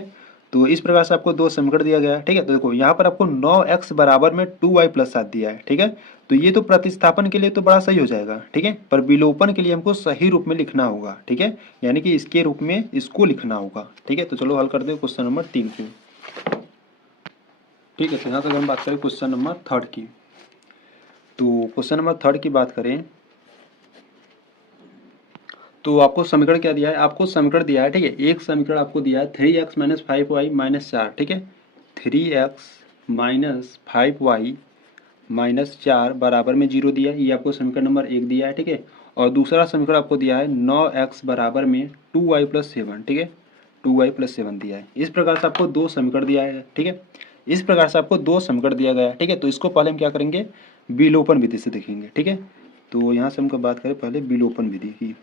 तो इस प्रकार से आपको दो समीकरण दिया गया है, ठीक है। तो देखो यहाँ पर आपको 9x बराबर में 2y + 7 दिया है, ठीक है। तो ये तो प्रतिस्थापन के लिए तो बड़ा सही हो जाएगा, ठीक है। पर विलोपन के लिए हमको सही रूप में लिखना होगा, ठीक है। यानी कि इसके रूप में इसको लिखना होगा, ठीक है। तो चलो हल कर दो क्वेश्चन नंबर 3 की, ठीक है। तो यहाँ तक हम बात करें क्वेश्चन नंबर थर्ड की। तो क्वेश्चन नंबर थर्ड की बात करें तो आपको समीकरण क्या दिया है, आपको समीकरण दिया है, ठीक है। एक समीकरण आपको दिया है 3x - 5y - 4, ठीक है। 3x - 5y - 4 बराबर में 0 दिया है, ये आपको समीकरण नंबर 1 दिया है, ठीक है। और दूसरा समीकरण आपको दिया है 9x बराबर में 2y + 7, ठीक है। 2y + 7 दिया है। इस प्रकार से आपको दो समीकरण दिया है, ठीक है। इस प्रकार से आपको दो समीकरण दिया गया है, ठीक है। तो इसको पहले हम क्या करेंगे, विलोपन विधि से देखेंगे, ठीक है। तो यहाँ से हम बात करें पहले विलोपन विधि की,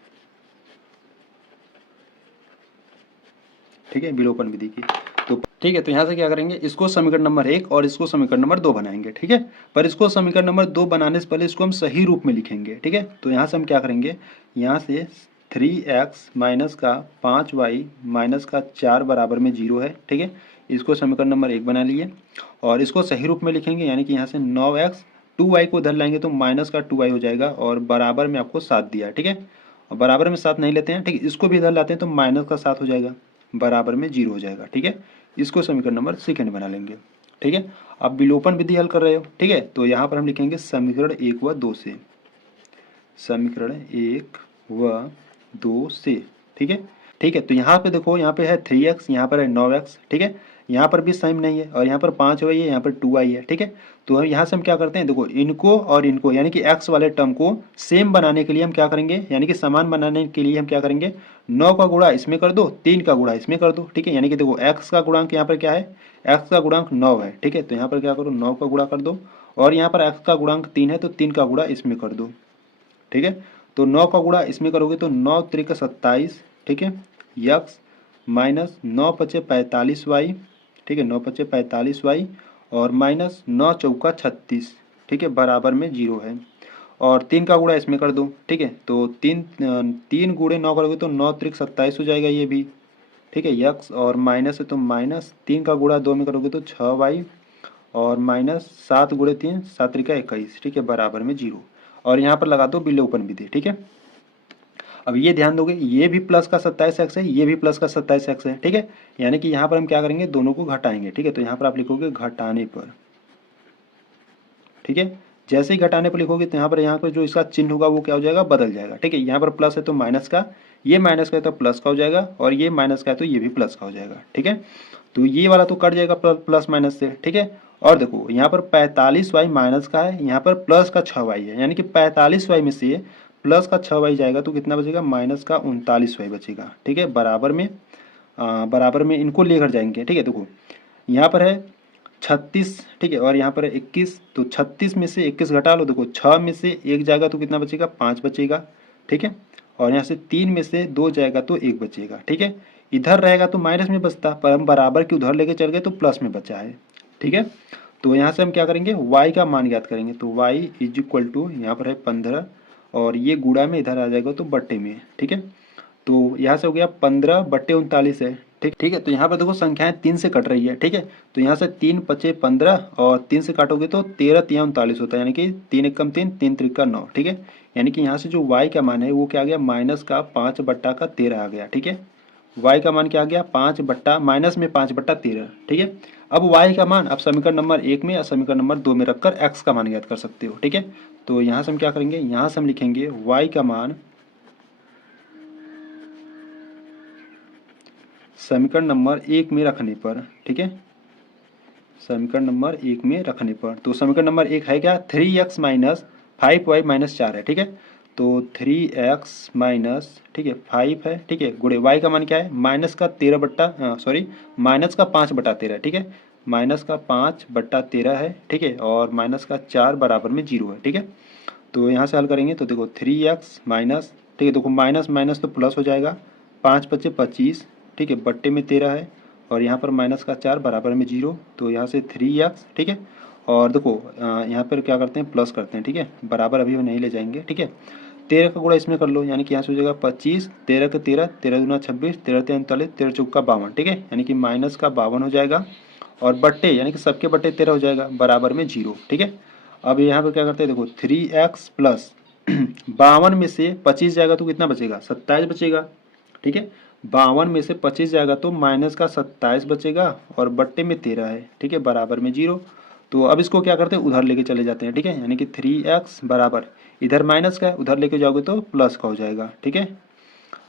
ठीक है, विलोपन विधि की। तो ठीक है, तो यहाँ से क्या करेंगे, इसको समीकरण नंबर 1 और इसको समीकरण नंबर 2 बनाएंगे, ठीक है। पर इसको समीकरण नंबर 2 बनाने से पहले इसको हम सही रूप में लिखेंगे, ठीक है। तो यहाँ से हम क्या करेंगे, यहाँ से 3x माइनस का 5y माइनस का 4 बराबर में 0 है, ठीक है। इसको समीकरण नंबर 1 बना लिए और इसको सही रूप में लिखेंगे, यानी कि यहाँ से 9x 2y को इधर लाएंगे तो माइनस का 2y हो जाएगा और बराबर में आपको 7 दिया है, ठीक है। और बराबर में 7 नहीं लेते हैं, ठीक है। इसको भी इधर लाते हैं तो माइनस का 7 हो जाएगा, बराबर में 0 हो जाएगा, ठीक है। इसको समीकरण नंबर सेकेंड बना लेंगे, ठीक है। अब विलोपन विधि हल कर रहे हो, ठीक है। तो यहाँ पर हम लिखेंगे समीकरण 1 व 2 से, समीकरण 1 व 2 से, ठीक है। ठीक है, तो यहाँ पे देखो, यहाँ पे है 3x, यहाँ पर है 9x, ठीक है। यहाँ पर भी सेम नहीं है और यहाँ पर 5y है, यहाँ पर 2y है, ठीक है। तो हम यहाँ से हम क्या करते हैं, देखो इनको और इनको यानी कि x वाले टर्म को सेम बनाने के लिए हम क्या करेंगे, यानी कि समान बनाने के लिए हम क्या करेंगे, 9 का गुणा इसमें कर दो, 3 का गुणा इसमें कर दो, ठीक है। यानी कि देखो x का गुणांक यहाँ पर क्या है, x का गुणांक 9 है, ठीक है। तो यहाँ पर क्या करो, 9 का गुणा कर दो और यहाँ पर x का गुणांक 3 है तो 3 का गुणा इसमें कर दो, ठीक है। तो 9 का गुणा इसमें करोगे तो 9 त्रिक 27, ठीक है। यक्स माइनस 9 पचे 45y, ठीक है, 9 पचे 45y और माइनस 9 चौका 36, ठीक है, बराबर में 0 है। और 3 का गुणा इसमें कर दो, ठीक है। तो 3 गुणे 9 करोगे तो 9 त्रिक 27 हो जाएगा ये भी, ठीक है। यक्स और माइनस है तो माइनस 3 का गुणा 2 में करोगे तो 6y और माइनस 7 गुणे 3 7 त्रिका 21, ठीक है, बराबर में 0। और यहाँ पर लगा दो विलोपन विधि, ठीक है। अब ये ध्यान दोगे, ये भी प्लस का 27x है, ये भी प्लस का 27x है, ठीक है। यानी कि यहाँ पर हम क्या करेंगे, दोनों को घटाएंगे, ठीक है। तो यहाँ पर आप लिखोगे घटाने पर, ठीक है। जैसे ही घटाने पर लिखोगे तो यहाँ पर जो इसका चिन्ह होगा वो क्या हो जाएगा, बदल जाएगा, ठीक है। यहाँ पर प्लस है तो माइनस का, ये माइनस का है तो प्लस का हो जाएगा और ये माइनस का है तो ये भी प्लस का हो जाएगा, ठीक है। तो ये वाला तो कट जाएगा प्लस माइनस से, ठीक है। और देखो यहाँ पर 45y माइनस का है, यहाँ पर प्लस का 6y है, यानी कि 45y में से प्लस का 6y जाएगा तो कितना बचेगा, माइनस का 39y बचेगा, ठीक है। बराबर में इनको लेकर जाएंगे, ठीक है। देखो यहाँ पर है 36, ठीक है, और यहाँ पर है 21, तो 36 में से 21 घटा लो, देखो 6 में से 1 जाएगा तो कितना बचेगा, 5 बचेगा, ठीक है, और यहाँ से 3 में से 2 जाएगा तो 1 बचेगा, ठीक है। इधर रहेगा तो माइनस में बचता, पर हम बराबर की उधर लेके चल गए तो प्लस में बचा है, ठीक है। तो यहाँ से हम क्या करेंगे, y का मान ज्ञात करेंगे, तो y इज इक्वल टू यहाँ पर है 15 और ये गुणा में इधर आ जाएगा तो बट्टे में, ठीक है। तो यहाँ से हो गया 15/39 है, ठीक, ठीक है। तो यहाँ पर देखो संख्याएं 3 से कट रही है, ठीक है। तो यहाँ से 3 पचे 15 और 3 से काटोगे तो 13 तिया 39 होता है, यानी कि 3 एकम 3, 3 त्रिका 9, ठीक है। यानी कि यहाँ से जो y का मान है वो क्या आ गया, माइनस का 5/13 आ गया, ठीक है। y का मान क्या आ गया, 5 बट्टा माइनस में 5/13, ठीक है। अब y का मान आप समीकरण नंबर 1 में या समीकरण नंबर 2 में रखकर x का मान ज्ञात कर सकते हो, ठीक है। तो यहाँ से हम क्या करेंगे, यहाँ से हम लिखेंगे y का मान समीकरण नंबर 1 में रखने पर, ठीक है, समीकरण नंबर 1 में रखने पर, तो समीकरण नंबर 1 है क्या, 3x माइनस 5y माइनस 4 है, ठीक है। तो 3x माइनस, ठीक है, 5 है, ठीक है, गुणे y का मान क्या है, माइनस का 5/13, ठीक है, माइनस का 5/13 है, ठीक है, और माइनस का 4 बराबर में 0 है, ठीक है। तो यहाँ से हल करेंगे तो देखो 3x माइनस, ठीक है, देखो माइनस माइनस तो प्लस हो जाएगा, 5 पच्चे 25, ठीक है, बट्टे में 13 है, और यहाँ पर माइनस का 4 बराबर में 0, तो यहाँ से 3x, ठीक है, और देखो यहाँ पर क्या करते हैं, प्लस करते हैं, ठीक है, बराबर अभी नहीं ले जाएंगे, ठीक है। 13 का गुणा इसमें कर लो, यानी कि यहाँ से हो जाएगा 25, 13 का 13, 13 दूना 26, 13 तिया 39, 13 चौका 52, ठीक है, यानी कि माइनस का 52 हो जाएगा, और बट्टे यानी कि सबके बट्टे 13 हो जाएगा, बराबर में 0, ठीक है। अब यहाँ पर क्या करते हैं, देखो 3x प्लस 52 में से 25 जाएगा तो कितना बचेगा, 27 बचेगा, ठीक है। 52 में से 25 जाएगा तो माइनस का 27 बचेगा, और बट्टे में 13 है, ठीक है, बराबर में 0। तो अब इसको क्या करते हैं, उधर लेके चले जाते हैं, ठीक है, यानी कि 3x बराबर इधर माइनस का है, उधर लेके जाओगे तो प्लस का हो जाएगा, ठीक है।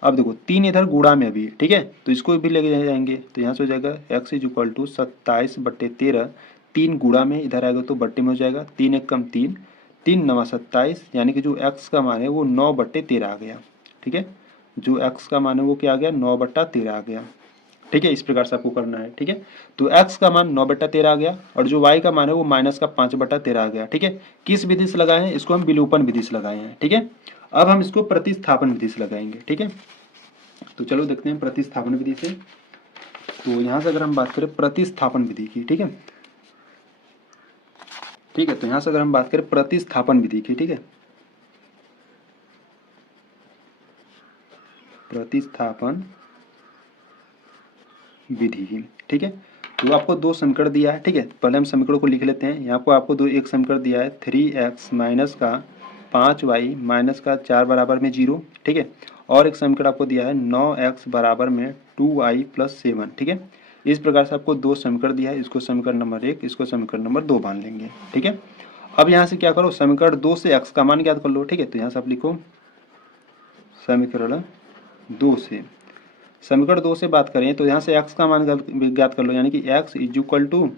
अब देखो 3 इधर गुणा में अभी, ठीक है, तो इसको भी लेके जाएंगे, तो यहाँ से हो जाएगा x इज इक्वल टू 27/13, 3 गुणा में इधर आएगा तो बट्टे में हो जाएगा, 3 एकम 3, 3 नवा 27, यानी कि जो x का मान है वो 9/13 आ गया, ठीक है, जो x का मान है वो क्या आ गया, 9/13 आ गया, ठीक है। इस प्रकार से आपको करना है, ठीक है। तो x का मान 9/13 आ गया, और जो y का मान है वो माइनस का 5/13 आ गया, ठीक है। किस विधि से लगाए हैं, इसको हम विलोपन विधि से लगाए हैं, ठीक है। अब हम इसको प्रतिस्थापन विधि से लगाएंगे, ठीक है। तो चलो देखते हैं प्रतिस्थापन विधि से। तो यहाँ से अगर हम बात करें प्रतिस्थापन विधि की, ठीक है, ठीक है, तो यहाँ से अगर हम बात करें प्रतिस्थापन विधि की, ठीक है, प्रतिस्थापन विधि की, ठीक है। तो आपको 2 समीकरण दिया है, ठीक है, पहले हम समीकरणों को लिख लेते हैं। यहाँ पर आपको एक समीकरण दिया है 3x माइनस का 5y माइनस का 4 बराबर में 0, ठीक है, और एक समीकरण आपको दिया है 9x बराबर में 2y प्लस 7, ठीक है। इस प्रकार से आपको 2 समीकरण दिया है, इसको समीकरण नंबर 1, इसको समीकरण नंबर 2 मान लेंगे, ठीक है। अब यहाँ से क्या करो, समीकरण 2 से x का मान ज्ञात कर लो, ठीक है। तो यहाँ से आप लिखो समीकरण 2 से, समीकरण 2 से बात करें तो यहाँ से x का मान ज्ञात कर लो, यानी कि x is equal to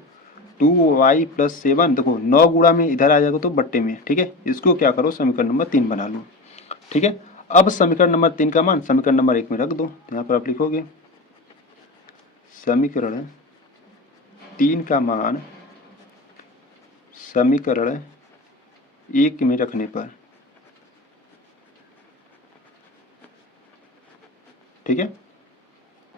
2y plus 7, देखो 9 गुणा में इधर आ जाएगा तो बट्टे में, ठीक है। इसको क्या करो, समीकरण नंबर 3 बना लो, ठीक है। अब समीकरण नंबर 3 का मान समीकरण नंबर 1 में रख दो, यहाँ पर आप लिखोगे समीकरण 3 का मान समीकरण 1 में रखने पर, ठीक है।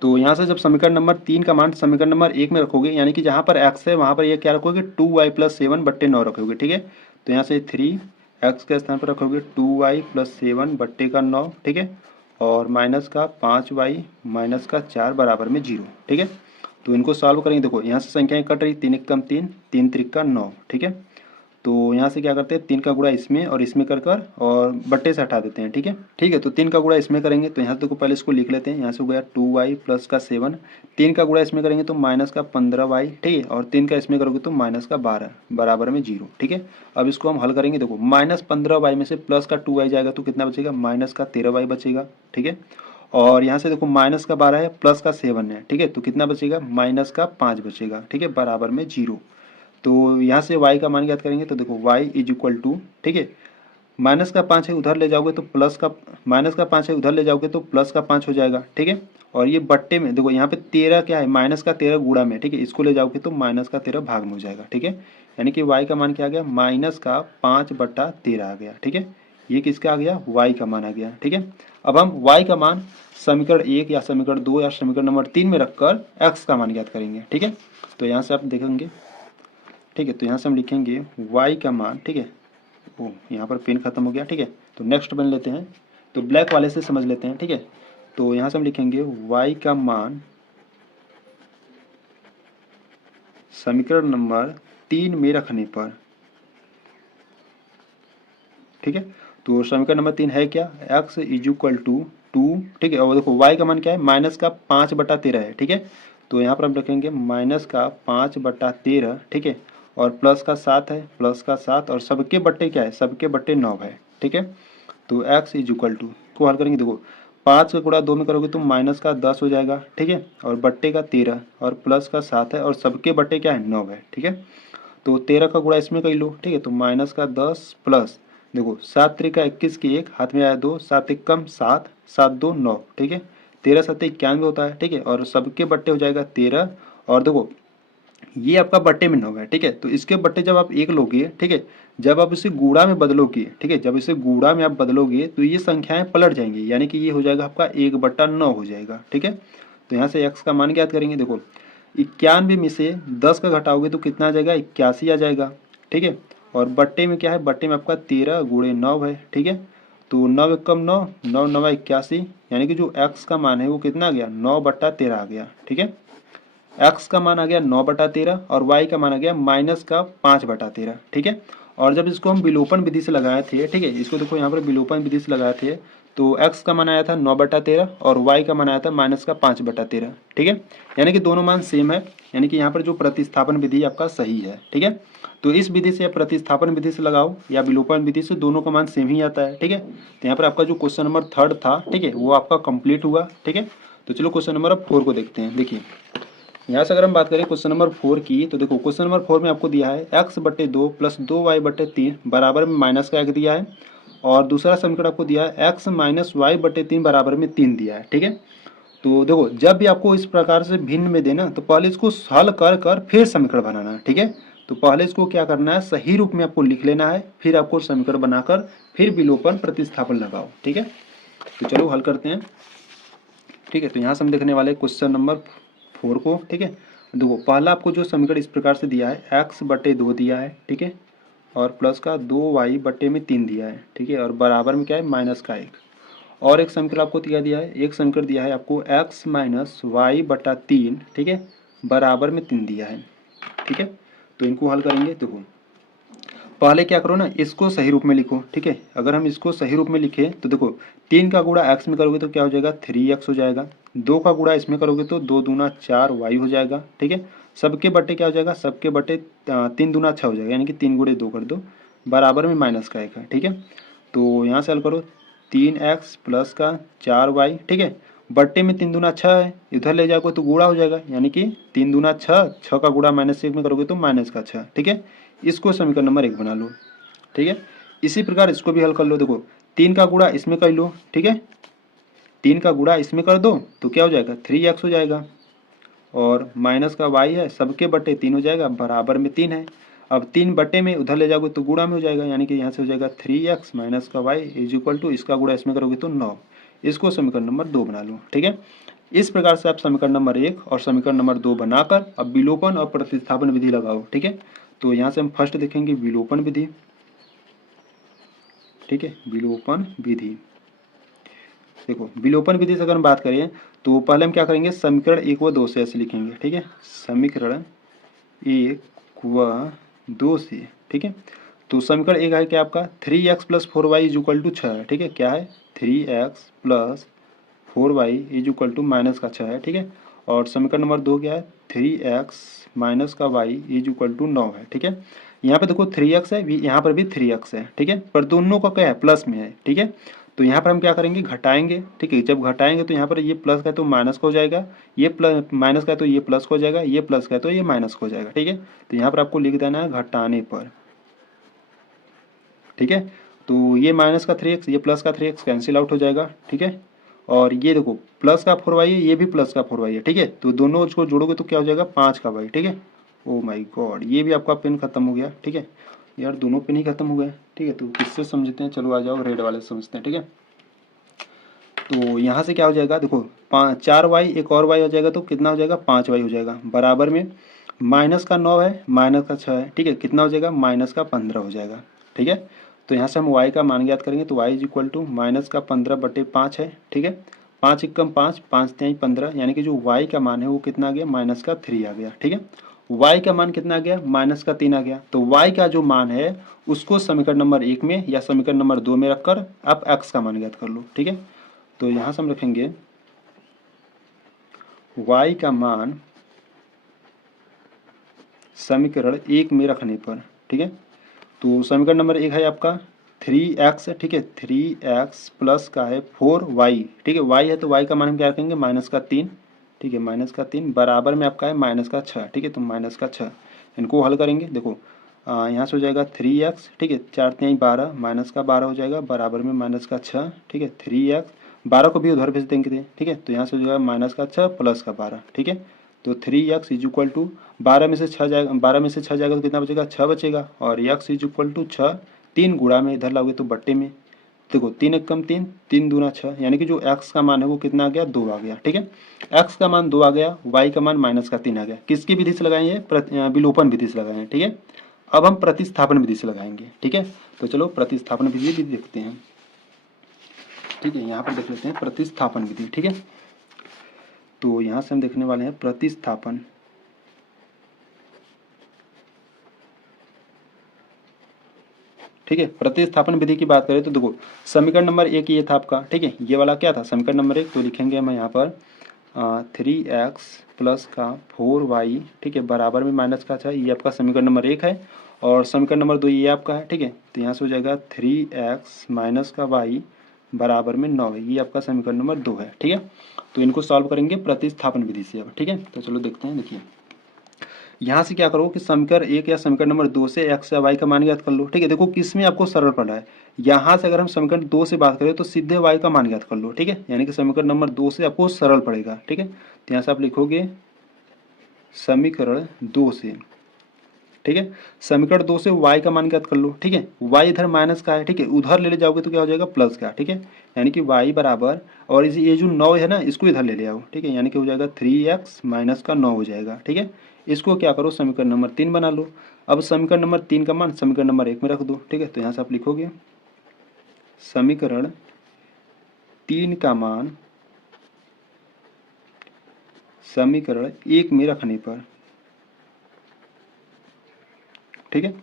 तो यहाँ से जब समीकरण नंबर 3 का मान समीकरण नंबर 1 में रखोगे, यानी कि जहाँ पर x है वहाँ पर ये क्या रखोगे, 2y प्लस 7/9 रखोगे, ठीक है। तो यहाँ से 3x के स्थान पर रखोगे 2y प्लस 7/9, ठीक है, और माइनस का 5y माइनस का 4 बराबर में 0, ठीक है। तो इनको सॉल्व करेंगे, देखो यहाँ से संख्याएं कट रही, 3 एकम 3, 3 त्रिका 9, ठीक है। तो यहाँ से क्या करते हैं, 3 का गुणा इसमें और इसमें कर और बट्टे से हटा देते हैं, ठीक है, ठीक है। तो 3 का गुणा इसमें करेंगे, तो यहाँ तो पहले इसको लिख लेते हैं, यहाँ से हो गया 2y प्लस का 7, 3 का गुणा इसमें करेंगे तो माइनस का 15y, ठीक है, और 3 का इसमें करोगे तो माइनस का 12 बराबर में 0, ठीक है। अब इसको हम हल करेंगे, देखो -15y में से प्लस का 2y जाएगा तो कितना बचेगा, माइनस का 13y बचेगा, ठीक है। और यहाँ से देखो माइनस का 12 है, प्लस का 7 है, ठीक है, तो कितना बचेगा, माइनस का 5 बचेगा, ठीक है, बराबर में 0। तो यहाँ से y का मान ज्ञात करेंगे, तो देखो y इज इक्वल टू, ठीक है, माइनस का 5 है उधर ले जाओगे तो प्लस का, माइनस का 5 है उधर ले जाओगे तो प्लस का 5 हो जाएगा, ठीक है, और ये बट्टे में देखो यहाँ पे 13 क्या है, माइनस का 13 गुणा में, ठीक है, इसको ले जाओगे तो माइनस का 13 भाग में हो जाएगा, ठीक है। यानी कि y का मान क्या आ गया, माइनस का 5/13 आ गया, ठीक है। ये किसका आ गया, y का मान आ गया, ठीक है। अब हम y का मान समीकरण 1 या समीकरण 2 या समीकरण नंबर 3 में रखकर x का मान ज्ञात करेंगे, ठीक है। तो यहाँ से आप देखेंगे, ठीक है, तो यहाँ से हम लिखेंगे y का मान, ठीक है। ओ, यहाँ पर पेन खत्म हो गया, ठीक है। तो नेक्स्ट बन लेते हैं, तो ब्लैक वाले से समझ लेते हैं, ठीक है। तो यहाँ से हम लिखेंगे y का मान समीकरण नंबर 3 में रखने पर, ठीक है। तो समीकरण नंबर 3 है क्या, x इज इक्वल टू 2, ठीक है। और देखो y का मान क्या है, माइनस का 5/13 है, ठीक है। तो यहाँ पर हम रखेंगे माइनस का 5/13, ठीक है। और प्लस का 7 है, प्लस का 7, और सबके बट्टे क्या है, सबके बट्टे 9 है, ठीक है। तो x इज इक्वल टू को हल करेंगे, देखो 5 का गुणा 2 में करोगे तो माइनस का 10 हो जाएगा, ठीक है। और बट्टे का 13 और प्लस का 7 है, और सबके बट्टे क्या है, 9 है, ठीक है। तो 13 का गुणा इसमें कर लो, ठीक है। तो माइनस का 10 प्लस, देखो 7 3 का 21 की 1 हाथ में आया 2, 7 1 कम 7, 7 2 9, ठीक है। 13 7 91 होता है, ठीक है। और सबके बट्टे हो जाएगा 13, और देखो ये आपका बट्टे में 9 है, ठीक है। तो इसके बट्टे जब आप 1 लोगे, ठीक है, जब आप इसे गुणा में बदलोगे, ठीक है, जब इसे गुणा में आप बदलोगे तो ये संख्याएं पलट जाएंगी, यानी कि ये हो जाएगा आपका 1/9 हो जाएगा, ठीक है। तो यहाँ से x का मान ज्ञात करेंगे, देखो 91 में से 10 का घटाओगे तो कितना आ जाएगा, 81 आ जाएगा, ठीक है। और बट्टे में क्या है, बट्टे में आपका 13 गुणे 9 है, ठीक है। तो 9 1 कम 9, 9 9 81, यानी कि जो x का मान है वो कितना आ गया, 9/13 आ गया, ठीक है। x का मान आ गया 9/13 और y का मान आ गया माइनस का 5/13, ठीक है। और जब इसको हम विलोपन विधि से लगाए थे, ठीक है, इसको देखो यहाँ पर विलोपन विधि से लगाए थे, तो x का मान आया था 9/13 और y का मान आया था माइनस का 5/13, ठीक है। यानी कि दोनों मान सेम है, यानी कि यहाँ पर जो प्रतिस्थापन विधि आपका सही है, ठीक है। तो इस विधि से या प्रतिस्थापन विधि से लगाओ या विलोपन विधि से, दोनों का मान सेम ही आता है, ठीक है। तो यहाँ पर आपका जो क्वेश्चन नंबर 3 था, ठीक है, वो आपका कंप्लीट हुआ, ठीक है। तो चलो क्वेश्चन नंबर 4 को देखते हैं। देखिए यहाँ से अगर हम बात करें क्वेश्चन नंबर 4 की, तो देखो क्वेश्चन नंबर 4 में आपको दिया है x/2 प्लस 2y/3 बराबर में माइनस का 1 दिया है, और दूसरा समीकरण आपको दिया है x माइनस y/3 बराबर में 3 दिया है, ठीक है। तो देखो जब भी आपको इस प्रकार से भिन्न में देना, तो पहले इसको हल कर कर फिर समीकरण बनाना है, ठीक है। तो पहले इसको क्या करना है, सही रूप में आपको लिख लेना है, फिर आपको समीकरण बनाकर फिर विलोपन प्रतिस्थापन लगाओ, ठीक है। तो चलो हल करते हैं, ठीक है। तो यहाँ से हम देखने वाले क्वेश्चन नंबर 4 को, ठीक है। देखो पहला आपको जो समीकरण इस प्रकार से दिया है, x/2 दिया है, ठीक है, और प्लस का 2y/3 दिया है, ठीक है, और बराबर में क्या है, माइनस का 1। और एक समीकरण आपको दिया है, एक समीकरण दिया है आपको x माइनस y/3, ठीक है, बराबर में 3 दिया है, ठीक है। तो इनको हल करेंगे, देखो पहले क्या करो ना, इसको सही रूप में लिखो, ठीक है। अगर हम इसको सही रूप में लिखें तो देखो 3 का गुणा x में करोगे तो क्या हो जाएगा, 3x हो जाएगा। 2 का गुणा इसमें करोगे तो 2 दूना 4y हो जाएगा, ठीक है। सबके बट्टे क्या हो जाएगा, सबके बट्टे 3 दूना 6 हो जाएगा, यानी कि 3 गुणे 2 कर दो, बराबर में माइनस का 1 है, ठीक है। तो यहाँ से हल करो, 3x प्लस का 4y, ठीक है। बट्टे में 3 दूना 6 है, इधर ले जाओगे तो गुणा हो जाएगा, यानी कि 3 दूना 6, 6 का गुणा -1 में करोगे तो माइनस का 6, ठीक है। इसको समीकरण नंबर 1 बना लो, ठीक है। इसी प्रकार इसको भी हल कर लो, देखो 3 का गुणा इसमें कर लो, ठीक है, 3 का गुणा इसमें कर दो तो क्या हो जाएगा, 3x हो जाएगा, और माइनस का y है, सबके बट्टे 3 हो जाएगा, बराबर में 3 है। अब 3 बट्टे में उधर ले जाओगे तो गुणा में हो जाएगा, यानी कि यहाँ से हो जाएगा 3x माइनस का y इज इक्वल टू, इसका गुणा इसमें करोगे तो 9। इसको समीकरण नंबर 2 बना लो, ठीक है। इस प्रकार से आप समीकरण नंबर 1 और समीकरण नंबर 2 बनाकर अब विलोपन और प्रतिस्थापन विधि लगाओ, ठीक है। तो यहाँ से हम फर्स्ट देखेंगे विलोपन विधि, ठीक है, विलोपन विधि। देखो विलोपन विधि से अगर हम बात करें तो पहले हम क्या करेंगे, समीकरण 1 व 2 से ऐसे लिखेंगे, ठीक है, समीकरण 1 व 2 से, ठीक है। तो समीकरण 1 है क्या आपका, 3x plus 4y is equal to 6 है, ठीक है, क्या है 3x plus 4y is equal to minus का 6 है, ठीक है। और समीकरण नंबर 2 क्या है, 3x माइनस का y इज इक्वल टू 9 है, ठीक है। यहाँ पे देखो 3x है, यहाँ पर भी 3x है, ठीक है, पर दोनों का क्या है, प्लस में है, ठीक है। तो यहाँ पर हम क्या करेंगे, घटाएंगे, ठीक है। जब घटाएंगे तो यहाँ पर ये प्लस का है तो माइनस का हो जाएगा, ये प्लस माइनस का है तो ये प्लस का हो जाएगा, ये प्लस का है तो ये माइनस का हो जाएगा, ठीक है। तो यहाँ पर आपको लिख देना है घटाने पर, ठीक है। तो ये माइनस का 3x, ये प्लस का 3x कैंसिल आउट हो जाएगा, ठीक है। और ये देखो प्लस का 4y है, ये भी प्लस का 4y है, ठीक है। तो दोनों इसको जोड़ोगे तो क्या हो जाएगा 5 का y, ठीक है। ओ माय गॉड, ये भी आपका पेन खत्म हो गया, ठीक है। यार दोनों पेन ही खत्म हो गए, ठीक है। तो किससे समझते हैं, चलो आ जाओ रेड वाले से समझते हैं, ठीक है। तो यहाँ से क्या हो जाएगा, देखो 4y एक और y हो जाएगा तो कितना हो जाएगा 5y हो जाएगा, बराबर में माइनस का 9 है माइनस का 6 है, ठीक है। कितना हो जाएगा माइनस का 15 हो जाएगा, ठीक है। तो यहाँ से हम y का मान ज्ञात करेंगे तो y is equal to minus का 15/5 है, ठीक है। 5 एकम 5 5 तिहाई 15, यानी कि जो y का मान है वो कितना आ गया माइनस का 3 आ गया, ठीक है। y का मान कितना आ गया माइनस का 3 आ गया। तो y का जो मान है उसको समीकरण नंबर 1 में या समीकरण नंबर 2 में रखकर आप x का मान ज्ञात कर लो, ठीक है। तो यहाँ से हम रखेंगे y का मान समीकरण 1 में रखने पर, ठीक है। तो समीकरण नंबर 1 है आपका 3x, ठीक है। 3x प्लस का है 4y, ठीक है। y है तो y का मान हम क्या रखेंगे माइनस का 3, ठीक है। माइनस का 3 बराबर में आपका है माइनस का 6, ठीक है। तो माइनस का 6 इनको हल करेंगे, देखो यहाँ से हो जाएगा 3x, ठीक है। 4 तिहाई 12 माइनस का 12 हो जाएगा, बराबर में माइनस का 6, ठीक है। 3x 12 को भी उधर भेज देंगे, ठीक है। तो यहाँ से हो जाएगा माइनस का 6 प्लस का 12, ठीक है। तो 3x इज इक्वल टू 12 में से 6 जाएगा, 12 में से 6 जाएगा तो कितना बचेगा 6 बचेगा, और x इज इक्वल टू 6 3 गुणा में इधर लाओगे तो बट्टे में, देखो 3 एक कम 3 3 दूना 6, यानी कि जो x का मान है वो कितना आ गया 2 आ गया, ठीक है। x का मान 2 आ गया, y का मान माइनस का 3 आ गया। किसकी विधि से लगाएंगे, विलोपन विधि से लगाएंगे, ठीक है। अब हम प्रतिस्थापन विधि से लगाएंगे, ठीक है। तो चलो प्रतिस्थापन विधि भी देखते हैं, ठीक है। यहाँ पर देख लेते हैं प्रतिस्थापन विधि, ठीक है। तो यहाँ से हम देखने वाले हैं प्रतिस्थापन, ठीक है। प्रतिस्थापन विधि की बात करें तो देखो समीकरण नंबर 1 ये था आपका, ठीक है। ये वाला क्या था समीकरण नंबर 1, तो लिखेंगे हम यहाँ पर 3x प्लस का 4y, ठीक है, बराबर में माइनस का 6, ये आपका समीकरण नंबर 1 है। और समीकरण नंबर 2 ये आपका है, ठीक है। तो यहाँ से हो जाएगा 3x माइनस का y बराबर में 9 है, ये आपका समीकरण नंबर 2 है, ठीक है। तो इनको सॉल्व करेंगे प्रतिस्थापन विधि से अब, ठीक है। तो चलो देखते हैं, देखिए यहाँ से क्या करो कि समीकरण 1 या समीकरण नंबर 2 से x या y का मान ज्ञात कर लो, ठीक है। देखो किस में आपको सरल पड़ रहा है, यहाँ से अगर हम समीकरण 2 से बात करें तो सीधे y का मान ज्ञात कर लो, ठीक है। यानी कि समीकरण नंबर 2 से आपको सरल पड़ेगा, ठीक है। तो यहाँ से आप लिखोगे समीकरण 2 से, ठीक है। समीकरण 2 से y का मान ज्ञात कर लो, ठीक है। y इधर माइनस का है, ठीक है, उधर ले जाओगे तो क्या हो जाएगा प्लस का, ठीक है। यानी कि y बराबर, और ये जो 9 है ना इसको इधर ले आओ, ठीक है। यानी कि हो जाएगा 3x माइनस का 9 हो जाएगा, ठीक है। इसको क्या करो समीकरण नंबर 3 बना लो। अब समीकरण नंबर 3 का मान समीकरण नंबर 1 में रख दो, ठीक है। तो यहाँ से आप लिखोगे समीकरण 3 का मान समीकरण 1 में रखने पर, ठीक है।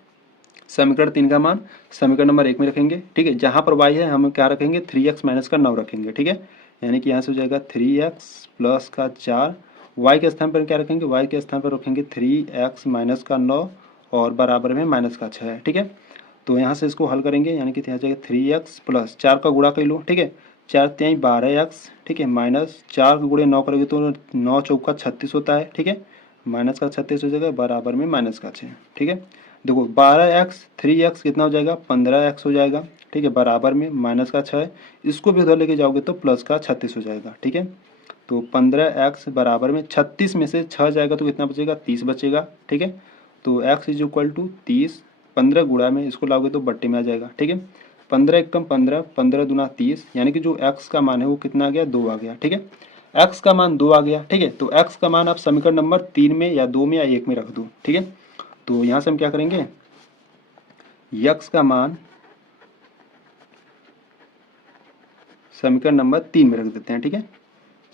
समीकरण 3 का मान समीकरण नंबर 1 में रखेंगे, ठीक है। जहाँ पर y है हम क्या रखेंगे 3x माइनस का 9 रखेंगे, ठीक है। यानी कि यहाँ से हो जाएगा 3x प्लस का 4, y के स्थान पर क्या रखेंगे, y के स्थान पर रखेंगे 3x माइनस का 9 और बराबर में माइनस का 6 है, ठीक है। तो यहाँ से इसको हल करेंगे, यानी कि यहाँ जाएगा 3x प्लस 4 का गुणा कर लो, ठीक है। 4 तिहाई 12x, ठीक है, माइनस 4 गुणे 9 करोगे तो 9 चौका 36 होता है, ठीक है। माइनस का 36 हो जाएगा बराबर में माइनस का 6, ठीक है। देखो 12x 3x कितना हो जाएगा 15x हो जाएगा, ठीक है, बराबर में माइनस का 6 है। इसको भी उधर लेके जाओगे तो प्लस का 36 हो जाएगा, ठीक है। तो 15x बराबर में 36 में से 6 जाएगा तो कितना बचेगा 30 बचेगा, ठीक है। तो x इज इक्वल टू 30, 15 गुणा में इसको लाओगे तो बट्टे में आ जाएगा, ठीक है। 15 एकम 15, 15 दूना 30, यानी कि जो x का मान है वो कितना आ गया 2 आ गया, ठीक है। x का मान 2 आ गया, ठीक है। तो x का मान आप समीकरण नंबर 3 में या 2 में या 1 में रख दो, ठीक है। तो यहाँ से हम क्या करेंगे x का मान समीकरण नंबर 3 में रख देते हैं, ठीक है।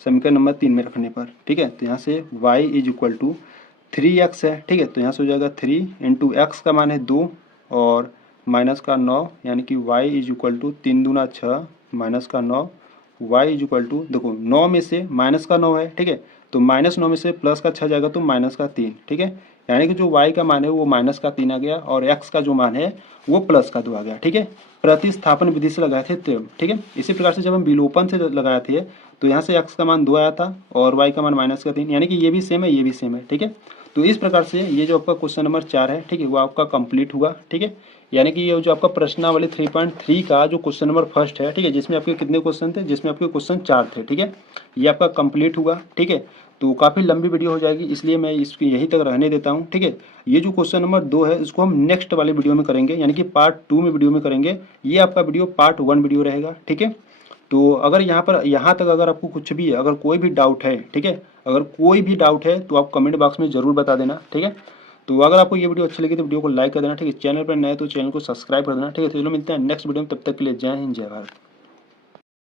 समीकरण नंबर 3 में रखने पर, ठीक है। तो यहाँ से y is equal to 3x है, ठीक है। तो यहाँ से हो जाएगा 3 इंटू एक्स का मान है 2 और माइनस का 9, यानी कि y इज इक्वल टू 3 दूना 6 माइनस का 9, y इज इक्वल टू देखो 9 में से माइनस का 9 है, ठीक है। तो माइनस 9 में से प्लस का 6 जाएगा तो माइनस का 3, ठीक है। यानी कि जो y का मान है वो माइनस का 3 आ गया और x का जो मान है वो प्लस का 2 आ गया, ठीक है। प्रतिस्थापन विधि से लगाए थे तो, ठीक है। इसी प्रकार से जब हम विलोपन से लगाए थे तो यहाँ से x का मान 2 आया था और y का मान माइनस का 3, यानी कि ये भी सेम है ये भी सेम है, ठीक है। तो इस प्रकार से ये जो आपका क्वेश्चन नंबर 4 है, ठीक है, वो आपका कंप्लीट हुआ, ठीक है। यानी कि ये जो आपका प्रश्नावली 3.3 का जो क्वेश्चन नंबर फर्स्ट है, ठीक है, जिसमें आपके कितने क्वेश्चन थे, जिसमें आपके क्वेश्चन 4 थे, ठीक है, ये आपका कंप्लीट हुआ, ठीक है। तो काफ़ी लंबी वीडियो हो जाएगी, इसलिए मैं इसकी यहीं तक रहने देता हूँ, ठीक है। ये जो क्वेश्चन नंबर 2 है इसको हम नेक्स्ट वाले वीडियो में करेंगे, यानी कि पार्ट 2 में वीडियो में करेंगे। ये आपका वीडियो पार्ट 1 वीडियो रहेगा, ठीक है। तो अगर यहाँ तक अगर आपको कुछ भी अगर कोई भी डाउट है, ठीक है, अगर कोई भी डाउट है तो आप कमेंट बॉक्स में ज़रूर बता देना, ठीक है। तो अगर आपको ये वीडियो अच्छी लगी तो वीडियो को लाइक कर देना, ठीक है। चैनल पर नए तो चैनल को सब्सक्राइब कर देना, ठीक है। तो चलो मिलते हैं नेक्स्ट वीडियो में, तब तक के लिए जय हिंद जय भारत।